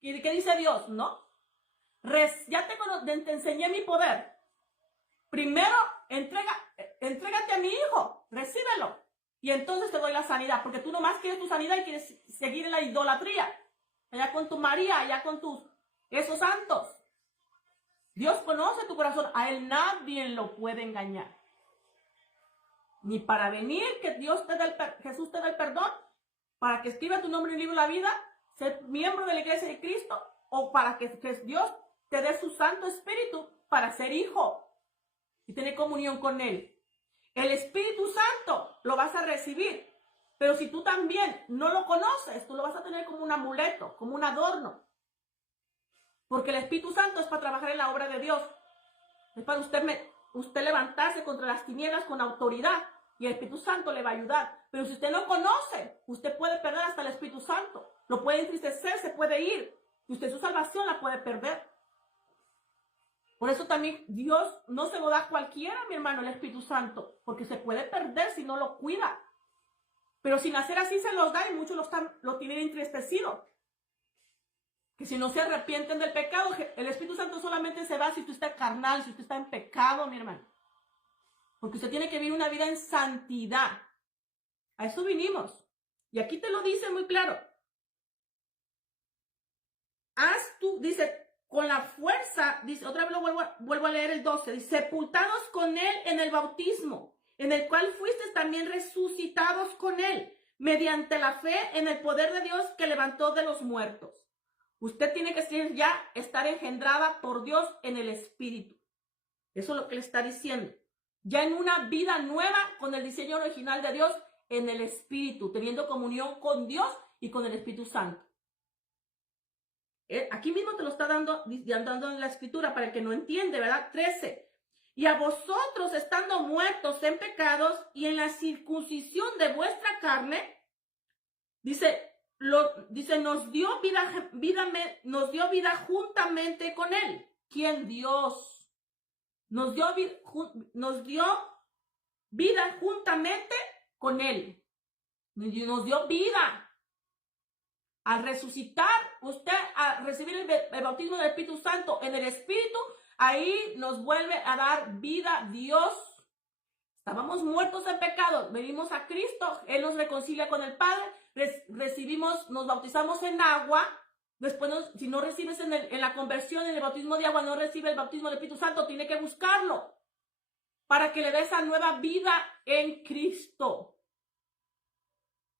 ¿Y qué dice Dios? No. Ya te enseñé mi poder. Primero, entrégate a mi hijo. Recíbelo. y entonces te doy la sanidad, porque tú nomás quieres tu sanidad y quieres seguir en la idolatría, allá con tu María, allá con esos santos. Dios conoce tu corazón, a él nadie lo puede engañar. Ni para venir, que Jesús te dé el perdón, para que escriba tu nombre en el libro de la vida, ser miembro de la iglesia de Cristo, o para que Dios te dé su Santo Espíritu para ser hijo y tener comunión con él. El Espíritu Santo lo vas a recibir, pero si tú también no lo conoces, tú lo vas a tener como un amuleto, como un adorno. Porque el Espíritu Santo es para trabajar en la obra de Dios. Es para usted levantarse contra las tinieblas con autoridad y el Espíritu Santo le va a ayudar. Pero si usted no conoce, usted puede perder hasta el Espíritu Santo. Lo puede entristecer, se puede ir. Y usted su salvación la puede perder. Por eso también Dios no se lo da a cualquiera, mi hermano, el Espíritu Santo, porque se puede perder si no lo cuida. Pero sin hacer así se los da y muchos lo tienen entristecido. Que si no se arrepienten del pecado, el Espíritu Santo solamente se va si usted está carnal, si usted está en pecado, mi hermano. Porque usted tiene que vivir una vida en santidad. A eso vinimos. Y aquí te lo dice muy claro. Haz tú, dice, con la fuerza, dice, otra vez lo vuelvo a leer el 12, dice, sepultados con él en el bautismo, en el cual fuiste también resucitados con él, mediante la fe en el poder de Dios que levantó de los muertos. Usted tiene que estar engendrada por Dios en el Espíritu. Eso es lo que le está diciendo. Ya en una vida nueva con el diseño original de Dios en el Espíritu, teniendo comunión con Dios y con el Espíritu Santo. Aquí mismo te lo está dando en la escritura para el que no entiende, ¿verdad? 13. Y a vosotros, estando muertos en pecados y en la circuncisión de vuestra carne, dice, nos dio vida juntamente con él. ¿Quién? Dios. Nos dio vida juntamente con él. Nos dio vida. Al resucitar, usted a recibir el bautismo del Espíritu Santo en el Espíritu, ahí nos vuelve a dar vida Dios. Estábamos muertos en pecado, venimos a Cristo, Él nos reconcilia con el Padre, nos bautizamos en agua. Después, si no recibes en la conversión, en el bautismo de agua, no recibe el bautismo del Espíritu Santo, tiene que buscarlo para que le dé esa nueva vida en Cristo.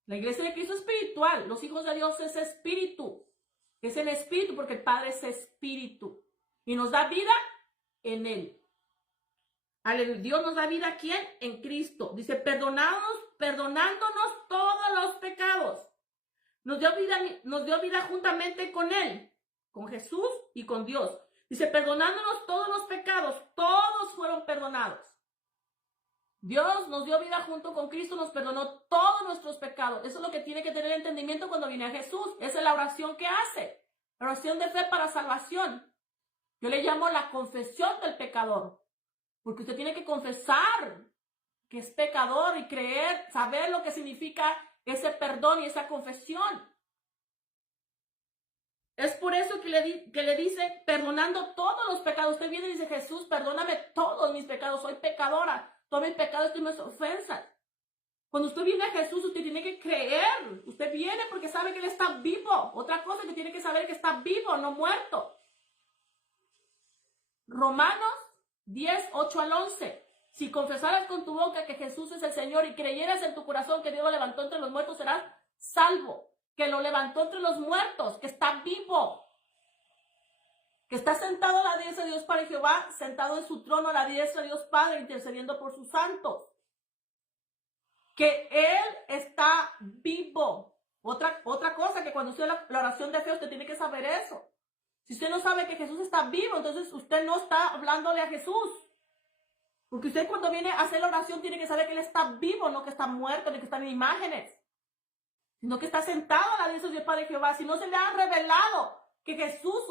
La iglesia de Cristo es espiritual. Los hijos de Dios es espíritu. Es el espíritu porque el Padre es espíritu. Y nos da vida en él. Dios nos da vida ¿a quién? En Cristo. Dice, perdonándonos todos los pecados. Nos dio vida juntamente con él, con Jesús y con Dios. Dice, perdonándonos todos los pecados. Todos fueron perdonados. Dios nos dio vida junto con Cristo, nos perdonó todos nuestros pecados. Eso es lo que tiene que tener entendimiento cuando viene a Jesús. Esa es la oración que hace. La oración de fe para salvación. Yo le llamo la confesión del pecador. Porque usted tiene que confesar que es pecador y creer, saber lo que significa ese perdón y esa confesión. Es por eso que le dice, perdonando todos los pecados. Usted viene y dice, Jesús, perdóname todos mis pecados, soy pecadora. Todo mi pecado es mis ofensas. Cuando usted viene a Jesús, usted tiene que creer. Usted viene porque sabe que Él está vivo. Otra cosa que tiene que saber que está vivo, no muerto. Romanos 10, 8 al 11. Si confesaras con tu boca que Jesús es el Señor y creyeras en tu corazón que Dios lo levantó entre los muertos, serás salvo. Que lo levantó entre los muertos, que está vivo. Que está sentado a la diestra de Dios Padre Jehová, sentado en su trono a la diestra de Dios Padre, intercediendo por sus santos. Que Él está vivo. Otra cosa que cuando usted la oración de fe, usted tiene que saber eso. Si usted no sabe que Jesús está vivo, entonces usted no está hablándole a Jesús. Porque usted cuando viene a hacer la oración tiene que saber que Él está vivo, no que está muerto, ni que está en imágenes. Sino que está sentado a la diestra de Dios Padre Jehová. Si no se le ha revelado que Jesús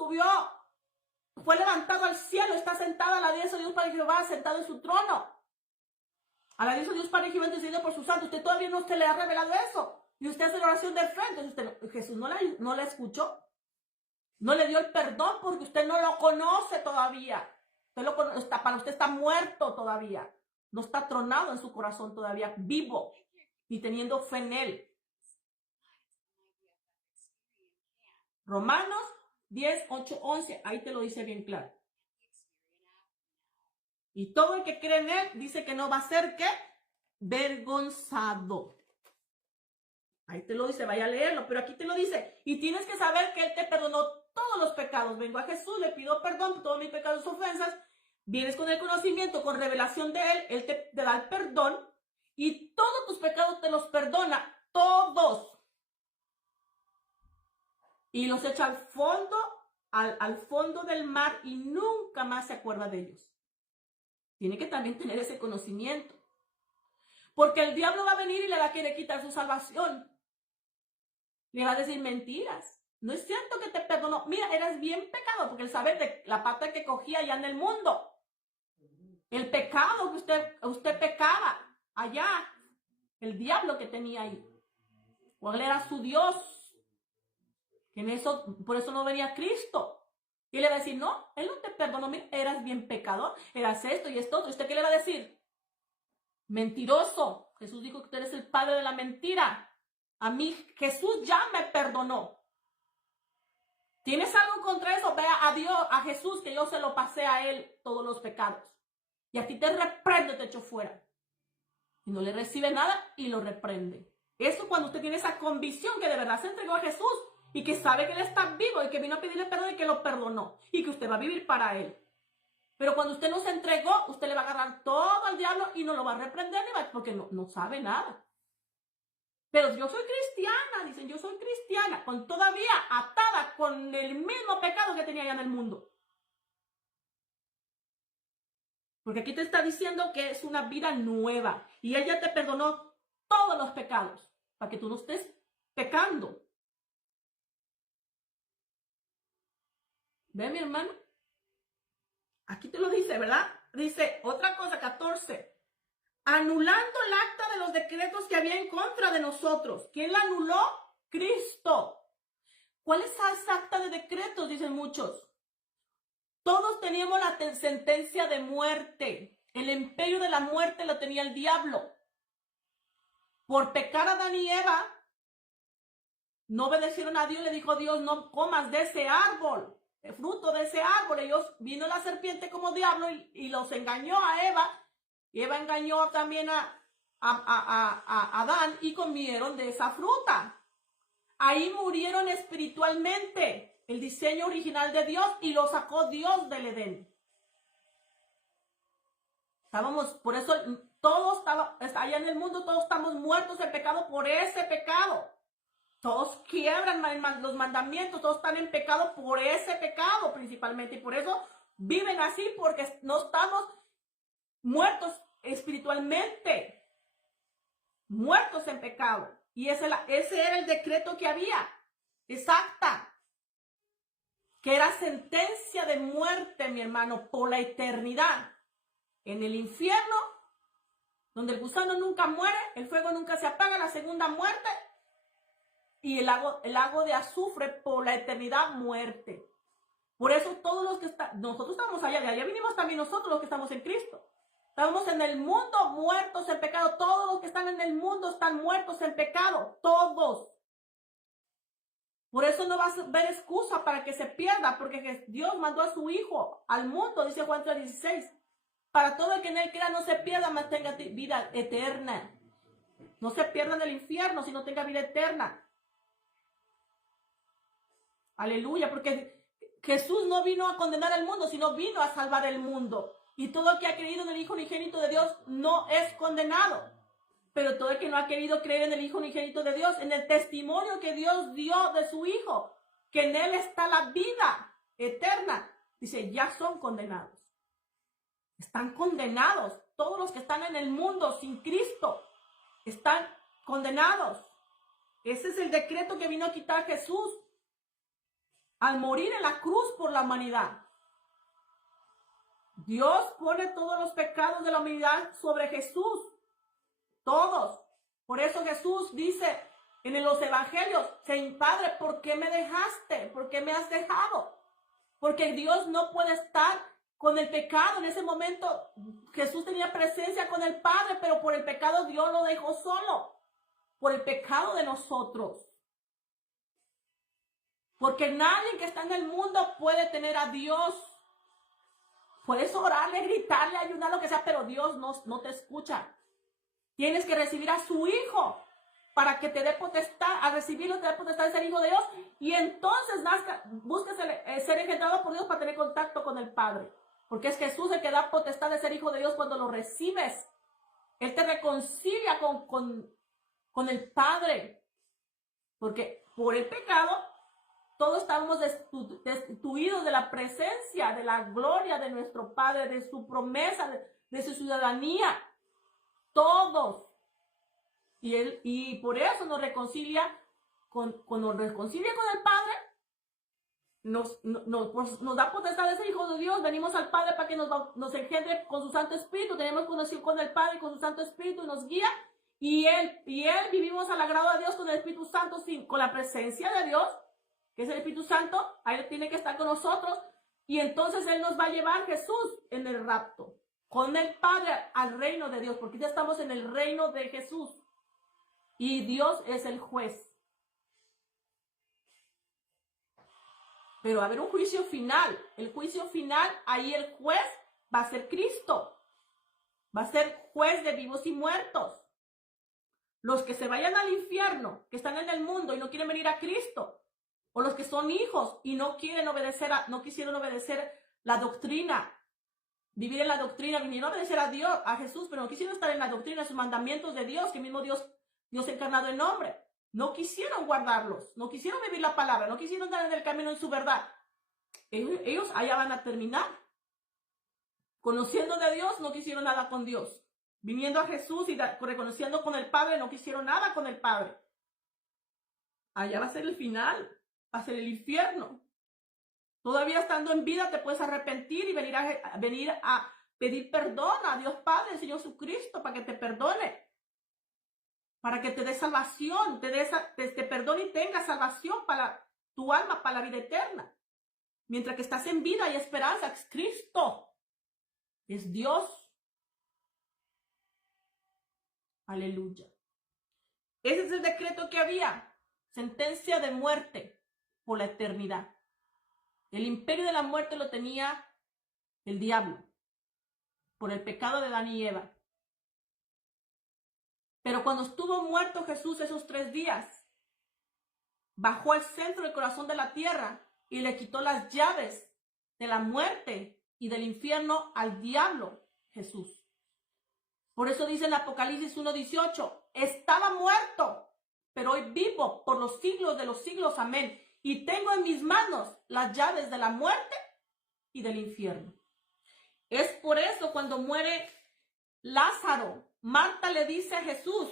fue levantado al cielo, está sentado a la diestra de Dios Padre Jehová, sentado en su trono. A la diestra de Dios Padre Jehová, intercediendo por su santo. Usted todavía no se le ha revelado eso. Y usted hace la oración de fe, entonces Jesús no la escuchó. No le dio el perdón porque usted no lo conoce todavía. Para usted está muerto todavía. No está tronado en su corazón todavía, vivo. y teniendo fe en Él. Romanos 10, 8, 11, ahí te lo dice bien claro. Y todo el que cree en Él dice que no va a ser, ¿qué? Vergonzado. Ahí te lo dice, vaya a leerlo, pero aquí te lo dice. Y tienes que saber que Él te perdonó todos los pecados. Vengo a Jesús, le pido perdón por todos mis pecados y ofensas. Vienes con el conocimiento, con revelación de Él te da el perdón. Y todos tus pecados te los perdona, todos. Y los echa al fondo, al fondo del mar y nunca más se acuerda de ellos. Tiene que también tener ese conocimiento. Porque el diablo va a venir y le va a querer quitar su salvación. Le va a decir mentiras. No es cierto que te perdonó. Mira, eras bien pecado, porque él sabe de la pata que cogía allá en el mundo. El pecado que usted pecaba allá. El diablo que tenía ahí. O él era su Dios. Por eso no venía Cristo. Y le va a decir, no, Él no te perdonó, mira, eras bien pecador, eras esto y esto otro. ¿Usted qué le va a decir? Mentiroso. Jesús dijo que tú eres el padre de la mentira. A mí Jesús ya me perdonó. ¿Tienes algo contra eso? Vea a Dios, a Jesús, que yo se lo pasé a Él todos los pecados. Y a ti te reprendo, te echo fuera. Y no le recibe nada y lo reprende. Eso cuando usted tiene esa convicción que de verdad se entregó a Jesús y que sabe que Él está vivo y que vino a pedirle perdón y que lo perdonó y que usted va a vivir para Él. Pero cuando usted no se entregó, usted le va a agarrar todo al diablo y no lo va a reprender porque no sabe nada. Pero yo soy cristiana, dicen, yo soy cristiana, con todavía atada con el mismo pecado que tenía allá en el mundo. Porque aquí te está diciendo que es una vida nueva y Él ya te perdonó todos los pecados para que tú no estés pecando. ¿Ve, mi hermano? Aquí te lo dice, ¿verdad? Dice otra cosa, 14. Anulando el acta de los decretos que había en contra de nosotros. ¿Quién la anuló? Cristo. ¿Cuál es esa acta de decretos? Dicen muchos. Todos teníamos la sentencia de muerte. El imperio de la muerte lo tenía el diablo. Por pecar a Adán y Eva, no obedecieron a Dios. Le dijo Dios, no comas de ese árbol, el fruto de ese árbol. Vino la serpiente como diablo y los engañó a Eva. Y Eva engañó también a Adán y comieron de esa fruta. Ahí murieron espiritualmente. El diseño original de Dios y lo sacó Dios del Edén. Por eso todos allá en el mundo, todos estamos muertos en pecado por ese pecado. Todos quiebran los mandamientos, todos están en pecado por ese pecado principalmente. Y por eso viven así, porque no estamos muertos espiritualmente, muertos en pecado. Y ese era el decreto que había, exacta, que era sentencia de muerte, mi hermano, por la eternidad. En el infierno, donde el gusano nunca muere, el fuego nunca se apaga, la segunda muerte, y el lago de azufre por la eternidad, muerte. Por eso todos los que nosotros estamos allá, de allá vinimos también nosotros los que estamos en Cristo. Estamos en el mundo muertos en pecado. Todos los que están en el mundo están muertos en pecado. Todos. Por eso no va a haber excusa para que se pierda, porque Dios mandó a su Hijo al mundo, dice Juan 3:16. Para todo el que en Él crea no se pierda, mas tenga vida eterna. No se pierda en el infierno, sino tenga vida eterna. Aleluya, porque Jesús no vino a condenar al mundo, sino vino a salvar el mundo. Y todo el que ha creído en el Hijo unigénito de Dios no es condenado. Pero todo el que no ha querido creer en el Hijo unigénito de Dios, en el testimonio que Dios dio de su Hijo, que en Él está la vida eterna, dice, ya son condenados. Están condenados. Todos los que están en el mundo sin Cristo están condenados. Ese es el decreto que vino a quitar Jesús al morir en la cruz por la humanidad. Dios pone todos los pecados de la humanidad sobre Jesús. Todos. Por eso Jesús dice en los evangelios, Padre, ¿por qué me dejaste? ¿Por qué me has dejado? Porque Dios no puede estar con el pecado. En ese momento Jesús tenía presencia con el Padre, pero por el pecado Dios lo dejó solo. por el pecado de nosotros. Porque nadie que está en el mundo puede tener a Dios. Puedes orarle, gritarle, ayudar, lo que sea, pero Dios no te escucha. Tienes que recibir a su Hijo para que te dé potestad. Al recibirlo te dé potestad de ser hijo de Dios. Y entonces busques ser engendrado por Dios para tener contacto con el Padre. Porque es Jesús el que da potestad de ser hijo de Dios cuando lo recibes. Él te reconcilia con el Padre. Porque por el pecado todos estamos destituidos de la presencia, de la gloria de nuestro Padre, de su promesa, de su ciudadanía. Todos. Y por eso nos reconcilia cuando nos reconcilia con el Padre, nos da potestad de ser hijos de Dios. Venimos al Padre para que nos engendre con su Santo Espíritu. Tenemos conexión con el Padre y con su Santo Espíritu y nos guía. Y él vivimos al agrado de Dios con el Espíritu Santo, con la presencia de Dios, que es el Espíritu Santo. Ahí tiene que estar con nosotros. Y entonces Él nos va a llevar, Jesús, en el rapto, con el Padre al reino de Dios, porque ya estamos en el reino de Jesús. Y Dios es el juez. Pero va a haber un juicio final. El juicio final, ahí el juez va a ser Cristo. Va a ser juez de vivos y muertos. Los que se vayan al infierno, que están en el mundo y no quieren venir a Cristo, o los que son hijos y no quisieron obedecer la doctrina, vivir en la doctrina, vinieron a obedecer a Dios, a Jesús, pero no quisieron estar en la doctrina, en sus mandamientos de Dios, que mismo Dios encarnado en hombre. No quisieron guardarlos, no quisieron vivir la palabra, no quisieron andar en el camino en su verdad. Ellos allá van a terminar. Conociendo de Dios, no quisieron nada con Dios. Viniendo a Jesús y reconociendo con el Padre, no quisieron nada con el Padre. Allá va a ser el final, va a ser el infierno. Todavía estando en vida te puedes arrepentir y venir a pedir perdón a Dios Padre, al Señor Jesucristo, para que te perdone. Para que te dé salvación, te perdone y tenga salvación para tu alma, para la vida eterna. Mientras que estás en vida y esperanza, es Cristo. Es Dios. Aleluya. Ese es el decreto que había. Sentencia de muerte por la eternidad. El imperio de la muerte lo tenía el diablo por el pecado de Adán y Eva. Pero cuando estuvo muerto Jesús esos 3 días, bajó al centro del corazón de la tierra y le quitó las llaves de la muerte y del infierno al diablo, Jesús. Por eso dice en Apocalipsis 1:18, estaba muerto, pero hoy vivo por los siglos de los siglos, amén. Y tengo en mis manos las llaves de la muerte y del infierno. Es por eso cuando muere Lázaro, Marta le dice a Jesús,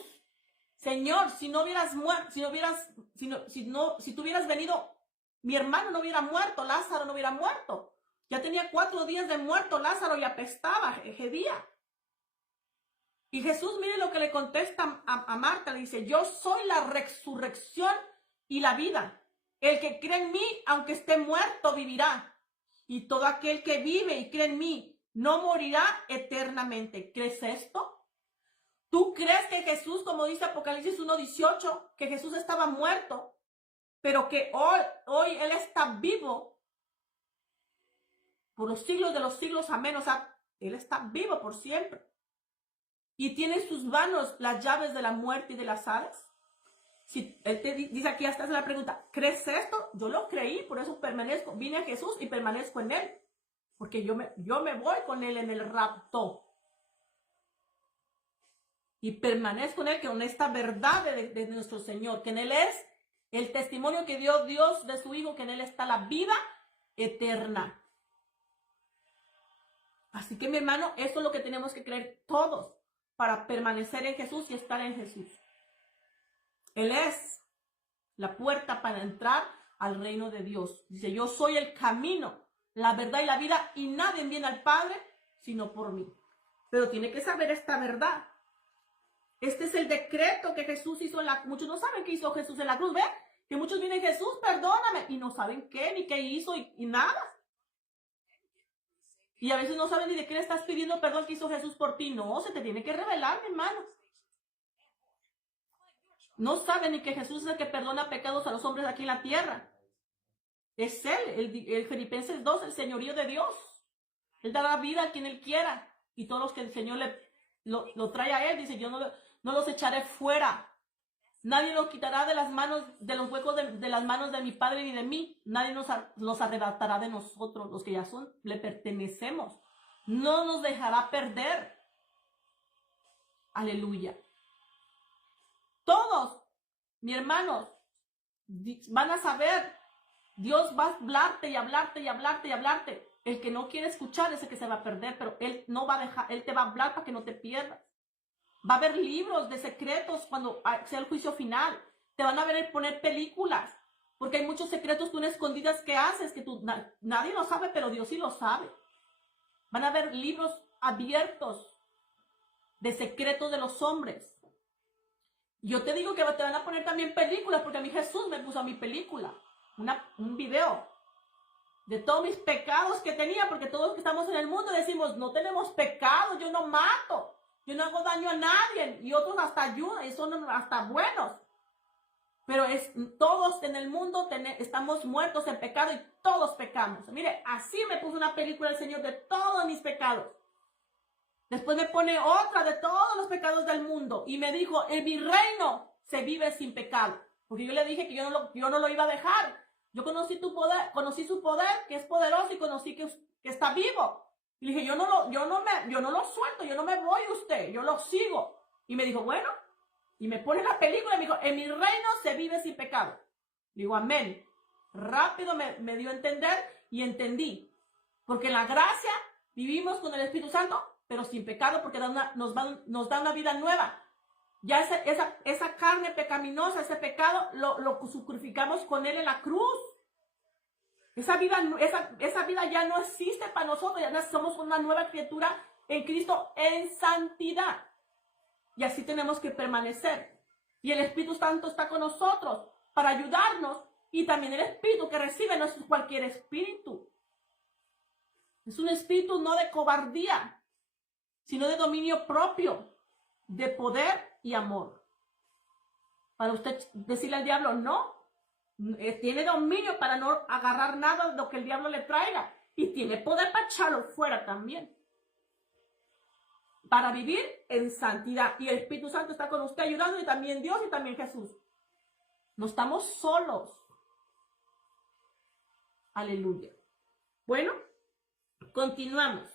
Señor, si tú hubieras venido, mi hermano no hubiera muerto, Lázaro no hubiera muerto. Ya tenía 4 días de muerto Lázaro y apestaba, hedía. Y Jesús, mire lo que le contesta a Marta, le dice, yo soy la resurrección y la vida. El que cree en mí, aunque esté muerto, vivirá. Y todo aquel que vive y cree en mí, no morirá eternamente. ¿Crees esto? ¿Tú crees que Jesús, como dice Apocalipsis 1:18, que Jesús estaba muerto, pero que hoy Él está vivo por los siglos de los siglos, amén? O sea, Él está vivo por siempre. Y tiene en sus manos las llaves de la muerte y de las alas. Si Él te dice aquí, hasta la pregunta, ¿crees esto? Yo lo creí, por eso permanezco. Vine a Jesús y permanezco en Él. Porque yo me voy con Él en el rapto. Y permanezco en Él, con esta verdad de nuestro Señor, que en Él es el testimonio que dio Dios de su Hijo, que en Él está la vida eterna. Así que, mi hermano, eso es lo que tenemos que creer todos para permanecer en Jesús y estar en Jesús. Él es la puerta para entrar al reino de Dios. Dice, yo soy el camino, la verdad y la vida, y nadie viene al Padre sino por mí. Pero tiene que saber esta verdad. Este es el decreto que Jesús hizo en la cruz. Muchos no saben qué hizo Jesús en la cruz. ¿Ven? Que muchos vienen, Jesús, perdóname. Y no saben qué, ni qué hizo, y nada. Y a veces no saben ni de qué le estás pidiendo perdón que hizo Jesús por ti. No, se te tiene que revelar, mi hermano. No saben ni que Jesús es el que perdona pecados a los hombres aquí en la tierra. Es Él, el Filipenses 2, el señorío de Dios. Él dará vida a quien Él quiera. Y todos los que el Señor lo trae a Él, dice, yo no los echaré fuera. Nadie los quitará de las manos, de los huecos de las manos de mi Padre ni de mí. Nadie los arrebatará de nosotros, los que ya le pertenecemos. No nos dejará perder. Aleluya. Todos, mis hermanos, van a saber. Dios va a hablarte y hablarte y hablarte y hablarte. El que no quiere escuchar es el que se va a perder, pero Él no va a dejar, Él te va a hablar para que no te pierdas. Va a haber libros de secretos cuando sea el juicio final. Te van a ver poner películas, porque hay muchos secretos tú en escondidas que haces, que nadie lo sabe, pero Dios sí lo sabe. Van a haber libros abiertos de secretos de los hombres. Yo te digo que te van a poner también películas, porque a mí Jesús me puso a mi película, un video de todos mis pecados que tenía, porque todos los que estamos en el mundo decimos, no tenemos pecado, yo no mato, yo no hago daño a nadie, y otros hasta ayudan, y son hasta buenos. Pero todos en el mundo estamos muertos en pecado y todos pecamos. Mire, así me puso una película el Señor de todos mis pecados. Después me pone otra de todos los pecados del mundo. Y me dijo, en mi reino se vive sin pecado. Porque yo le dije que yo no lo iba a dejar. Yo conocí su poder, que es poderoso, y conocí que está vivo. Y le dije, yo no lo suelto, yo no me voy de usted, yo lo sigo. Y me dijo, bueno, y me pone la película y me dijo, en mi reino se vive sin pecado. Digo, amén. Rápido me dio a entender y entendí. Porque en la gracia vivimos con el Espíritu Santo, pero sin pecado, porque nos da una vida nueva. Ya esa carne pecaminosa, ese pecado, lo sacrificamos con Él en la cruz. Esa vida ya no existe para nosotros, ya somos una nueva criatura en Cristo en santidad. Y así tenemos que permanecer. Y el Espíritu Santo está con nosotros para ayudarnos, y también el Espíritu que recibe no es cualquier espíritu. Es un espíritu no de cobardía, sino de dominio propio, de poder y amor. Para usted decirle al diablo, no, tiene dominio para no agarrar nada de lo que el diablo le traiga, y tiene poder para echarlo fuera también. Para vivir en santidad. Y el Espíritu Santo está con usted ayudando, y también Dios y también Jesús. No estamos solos. Aleluya. Bueno, continuamos.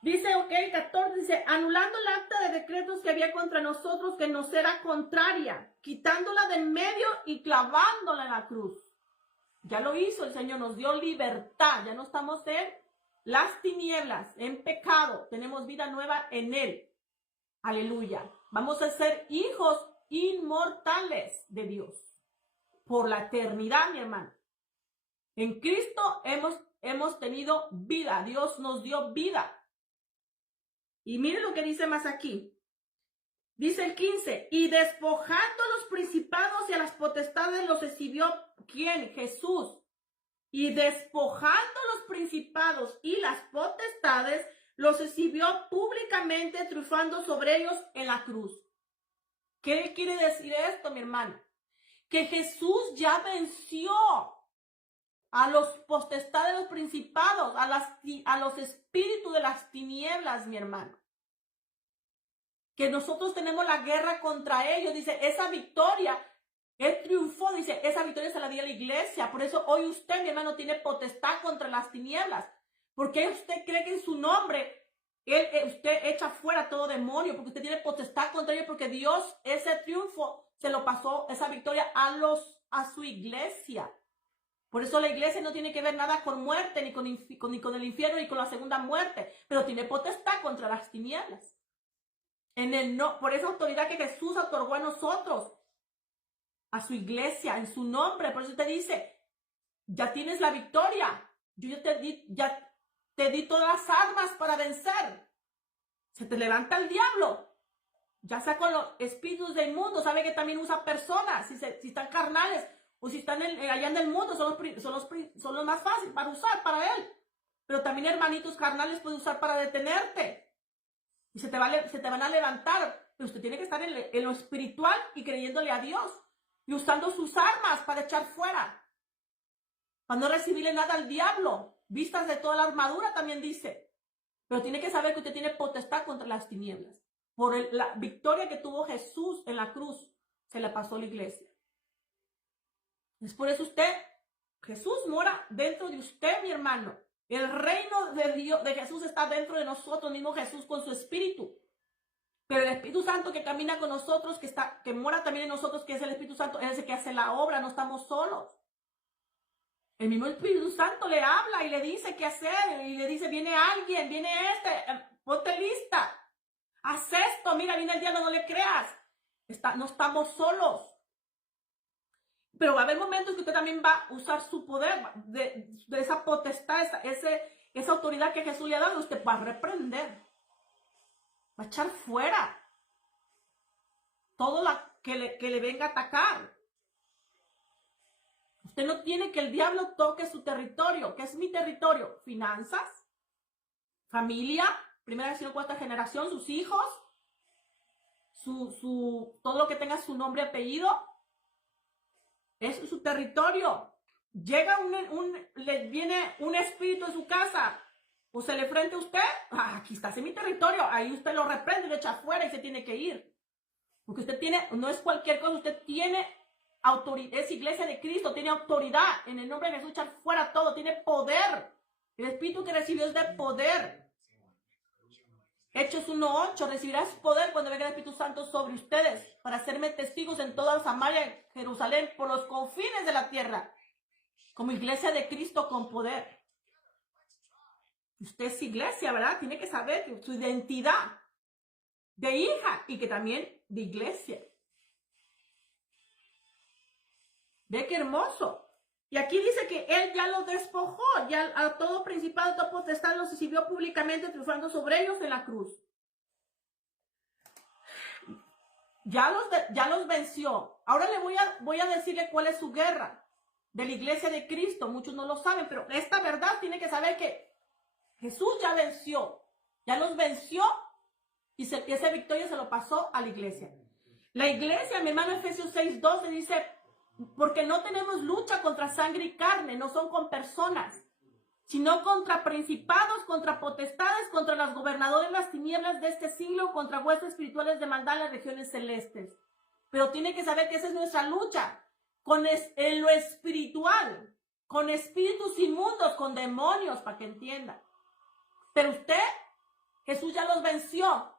Dice, 14, dice, anulando el acta de decretos que había contra nosotros, que nos era contraria, quitándola de en medio y clavándola en la cruz. Ya lo hizo el Señor, nos dio libertad. Ya no estamos en las tinieblas, en pecado. Tenemos vida nueva en Él. Aleluya. Vamos a ser hijos inmortales de Dios por la eternidad, mi hermano. En Cristo hemos tenido vida. Dios nos dio vida. Y mire lo que dice más aquí. Dice el 15, y despojando a los principados y a las potestades los exhibió, ¿quién? Jesús. Y despojando a los principados y las potestades, los exhibió públicamente, triunfando sobre ellos en la cruz. ¿Qué quiere decir esto, mi hermano? Que Jesús ya venció a los potestades, los principados, a los espíritus de las tinieblas, mi hermano. Que nosotros tenemos la guerra contra ellos. Dice, esa victoria, Él triunfó, dice, esa victoria se la dio a la iglesia. Por eso hoy usted, mi hermano, tiene potestad contra las tinieblas. Porque usted cree que en su nombre, usted echa fuera todo demonio, porque usted tiene potestad contra ellos, porque Dios ese triunfo se lo pasó, esa victoria a su iglesia. Por eso la iglesia no tiene que ver nada con muerte, ni con el infierno, ni con la segunda muerte, pero tiene potestad contra las tinieblas. Por esa autoridad que Jesús otorgó a nosotros, a su iglesia, en su nombre. Por eso te dice, ya tienes la victoria. Yo ya te di todas las armas para vencer. Se te levanta el diablo, ya sea con los espíritus del mundo. Sabe que también usa personas, si están carnales, o si están allá en el mundo, son los más fáciles para usar para él. Pero también hermanitos carnales puede usar para detenerte. Y se te van a levantar pero usted tiene que estar en lo espiritual y creyéndole a Dios y usando sus armas para echar fuera, para no recibirle nada al diablo. Vistas de toda la armadura, también dice. Pero tiene que saber que usted tiene potestad contra las tinieblas. Por la victoria que tuvo Jesús en la cruz, se la pasó a la iglesia. Es por eso Jesús mora dentro de usted, mi hermano. El reino de Dios, de Jesús está dentro de nosotros, mismo Jesús con su espíritu. Pero el Espíritu Santo que camina con nosotros, que mora también en nosotros, que es el Espíritu Santo, es el que hace la obra, no estamos solos. El mismo Espíritu Santo le habla y le dice qué hacer, y le dice, viene alguien, viene ponte lista, haz esto, mira, viene el diablo, no le creas. No estamos solos. Pero va a haber momentos que usted también va a usar su poder, de esa potestad, esa autoridad que Jesús le ha dado, usted va a reprender, va a echar fuera todo lo que le venga a atacar. Usted no tiene que el diablo toque su territorio. ¿Qué es mi territorio? Finanzas, familia, primera, segunda, cuarta generación, sus hijos, todo lo que tenga su nombre y apellido. Es su territorio. Llega le viene un espíritu en su casa, o se le frente a usted, aquí está, en mi territorio, ahí usted lo reprende, lo echa afuera y se tiene que ir. Porque usted no es cualquier cosa, usted tiene autoridad, es iglesia de Cristo, tiene autoridad, en el nombre de Jesús echar fuera todo, tiene poder. El espíritu que recibió es de poder. Hechos 1:8, recibirás poder cuando venga el Espíritu Santo sobre ustedes, para hacerme testigos en toda Samaria, Jerusalén, por los confines de la tierra, como iglesia de Cristo con poder. Usted es iglesia, ¿verdad? Tiene que saber que su identidad de hija y que también de iglesia. Ve qué hermoso. Y aquí dice que él ya los despojó, ya a todo principado, todo potestad los exhibió públicamente, triunfando sobre ellos en la cruz. Ya los venció. Ahora voy a decirle cuál es su guerra de la iglesia de Cristo. Muchos no lo saben, pero esta verdad tiene que saber que Jesús ya venció, ya los venció y esa victoria se lo pasó a la iglesia. La iglesia, mi hermano, Efesios 6:12 dice, porque no tenemos lucha contra sangre y carne, no son con personas, sino contra principados, contra potestades, contra los gobernadores de las tinieblas de este siglo, contra huestes espirituales de maldad en las regiones celestes. Pero tiene que saber que esa es nuestra lucha, en lo espiritual, con espíritus inmundos, con demonios, para que entienda. Pero Jesús ya los venció.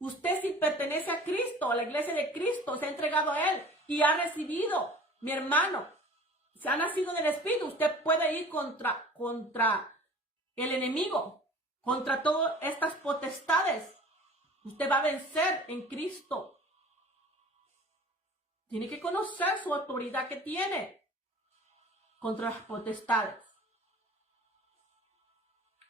Usted, si pertenece a Cristo, a la iglesia de Cristo, se ha entregado a Él y ha recibido, mi hermano, se ha nacido del Espíritu, usted puede ir contra el enemigo, contra todas estas potestades. Usted va a vencer en Cristo. Tiene que conocer su autoridad que tiene contra las potestades.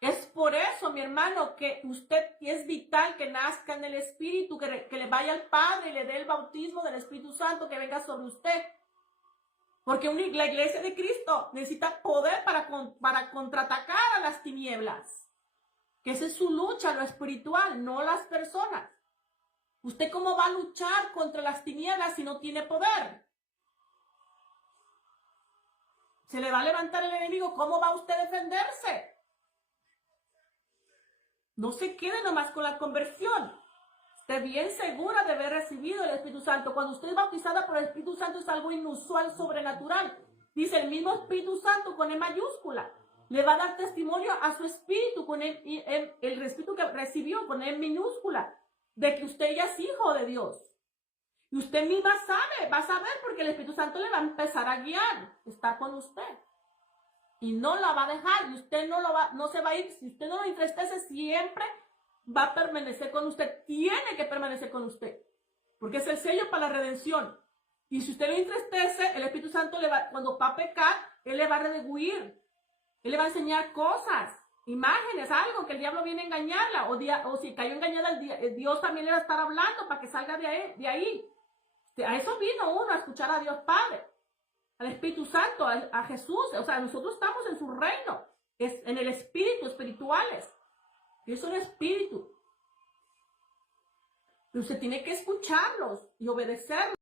Es por eso, mi hermano, que usted es vital que nazca en el Espíritu, que le vaya al Padre y le dé el bautismo del Espíritu Santo que venga sobre usted. Porque la iglesia de Cristo necesita poder para contraatacar a las tinieblas. Que esa es su lucha, lo espiritual, no las personas. ¿Usted cómo va a luchar contra las tinieblas si no tiene poder? Se le va a levantar el enemigo, ¿cómo va usted a defenderse? No se quede nomás con la conversión. Esté bien segura de haber recibido el Espíritu Santo. Cuando usted es bautizada por el Espíritu Santo es algo inusual, sobrenatural. Dice el mismo Espíritu Santo con E mayúscula. Le va a dar testimonio a su espíritu, con el espíritu que recibió con E minúscula, de que usted ya es hijo de Dios. Y usted misma va a saber porque el Espíritu Santo le va a empezar a guiar. Está con usted. Y no la va a dejar, y usted no se va a ir. Si usted no lo entristece, siempre va a permanecer con usted. Tiene que permanecer con usted, porque es el sello para la redención. Y si usted lo entristece, el Espíritu Santo cuando va a pecar, Él le va a redarguir. Él le va a enseñar cosas, imágenes, algo que el diablo viene a engañarla. O si cayó engañada, Dios también le va a estar hablando para que salga de ahí. A eso vino uno, a escuchar a Dios Padre, al Espíritu Santo, a Jesús. O sea, nosotros estamos en su reino, en el espíritu, espirituales. Yo soy un espíritu. Usted tiene que escucharlos y obedecerlos.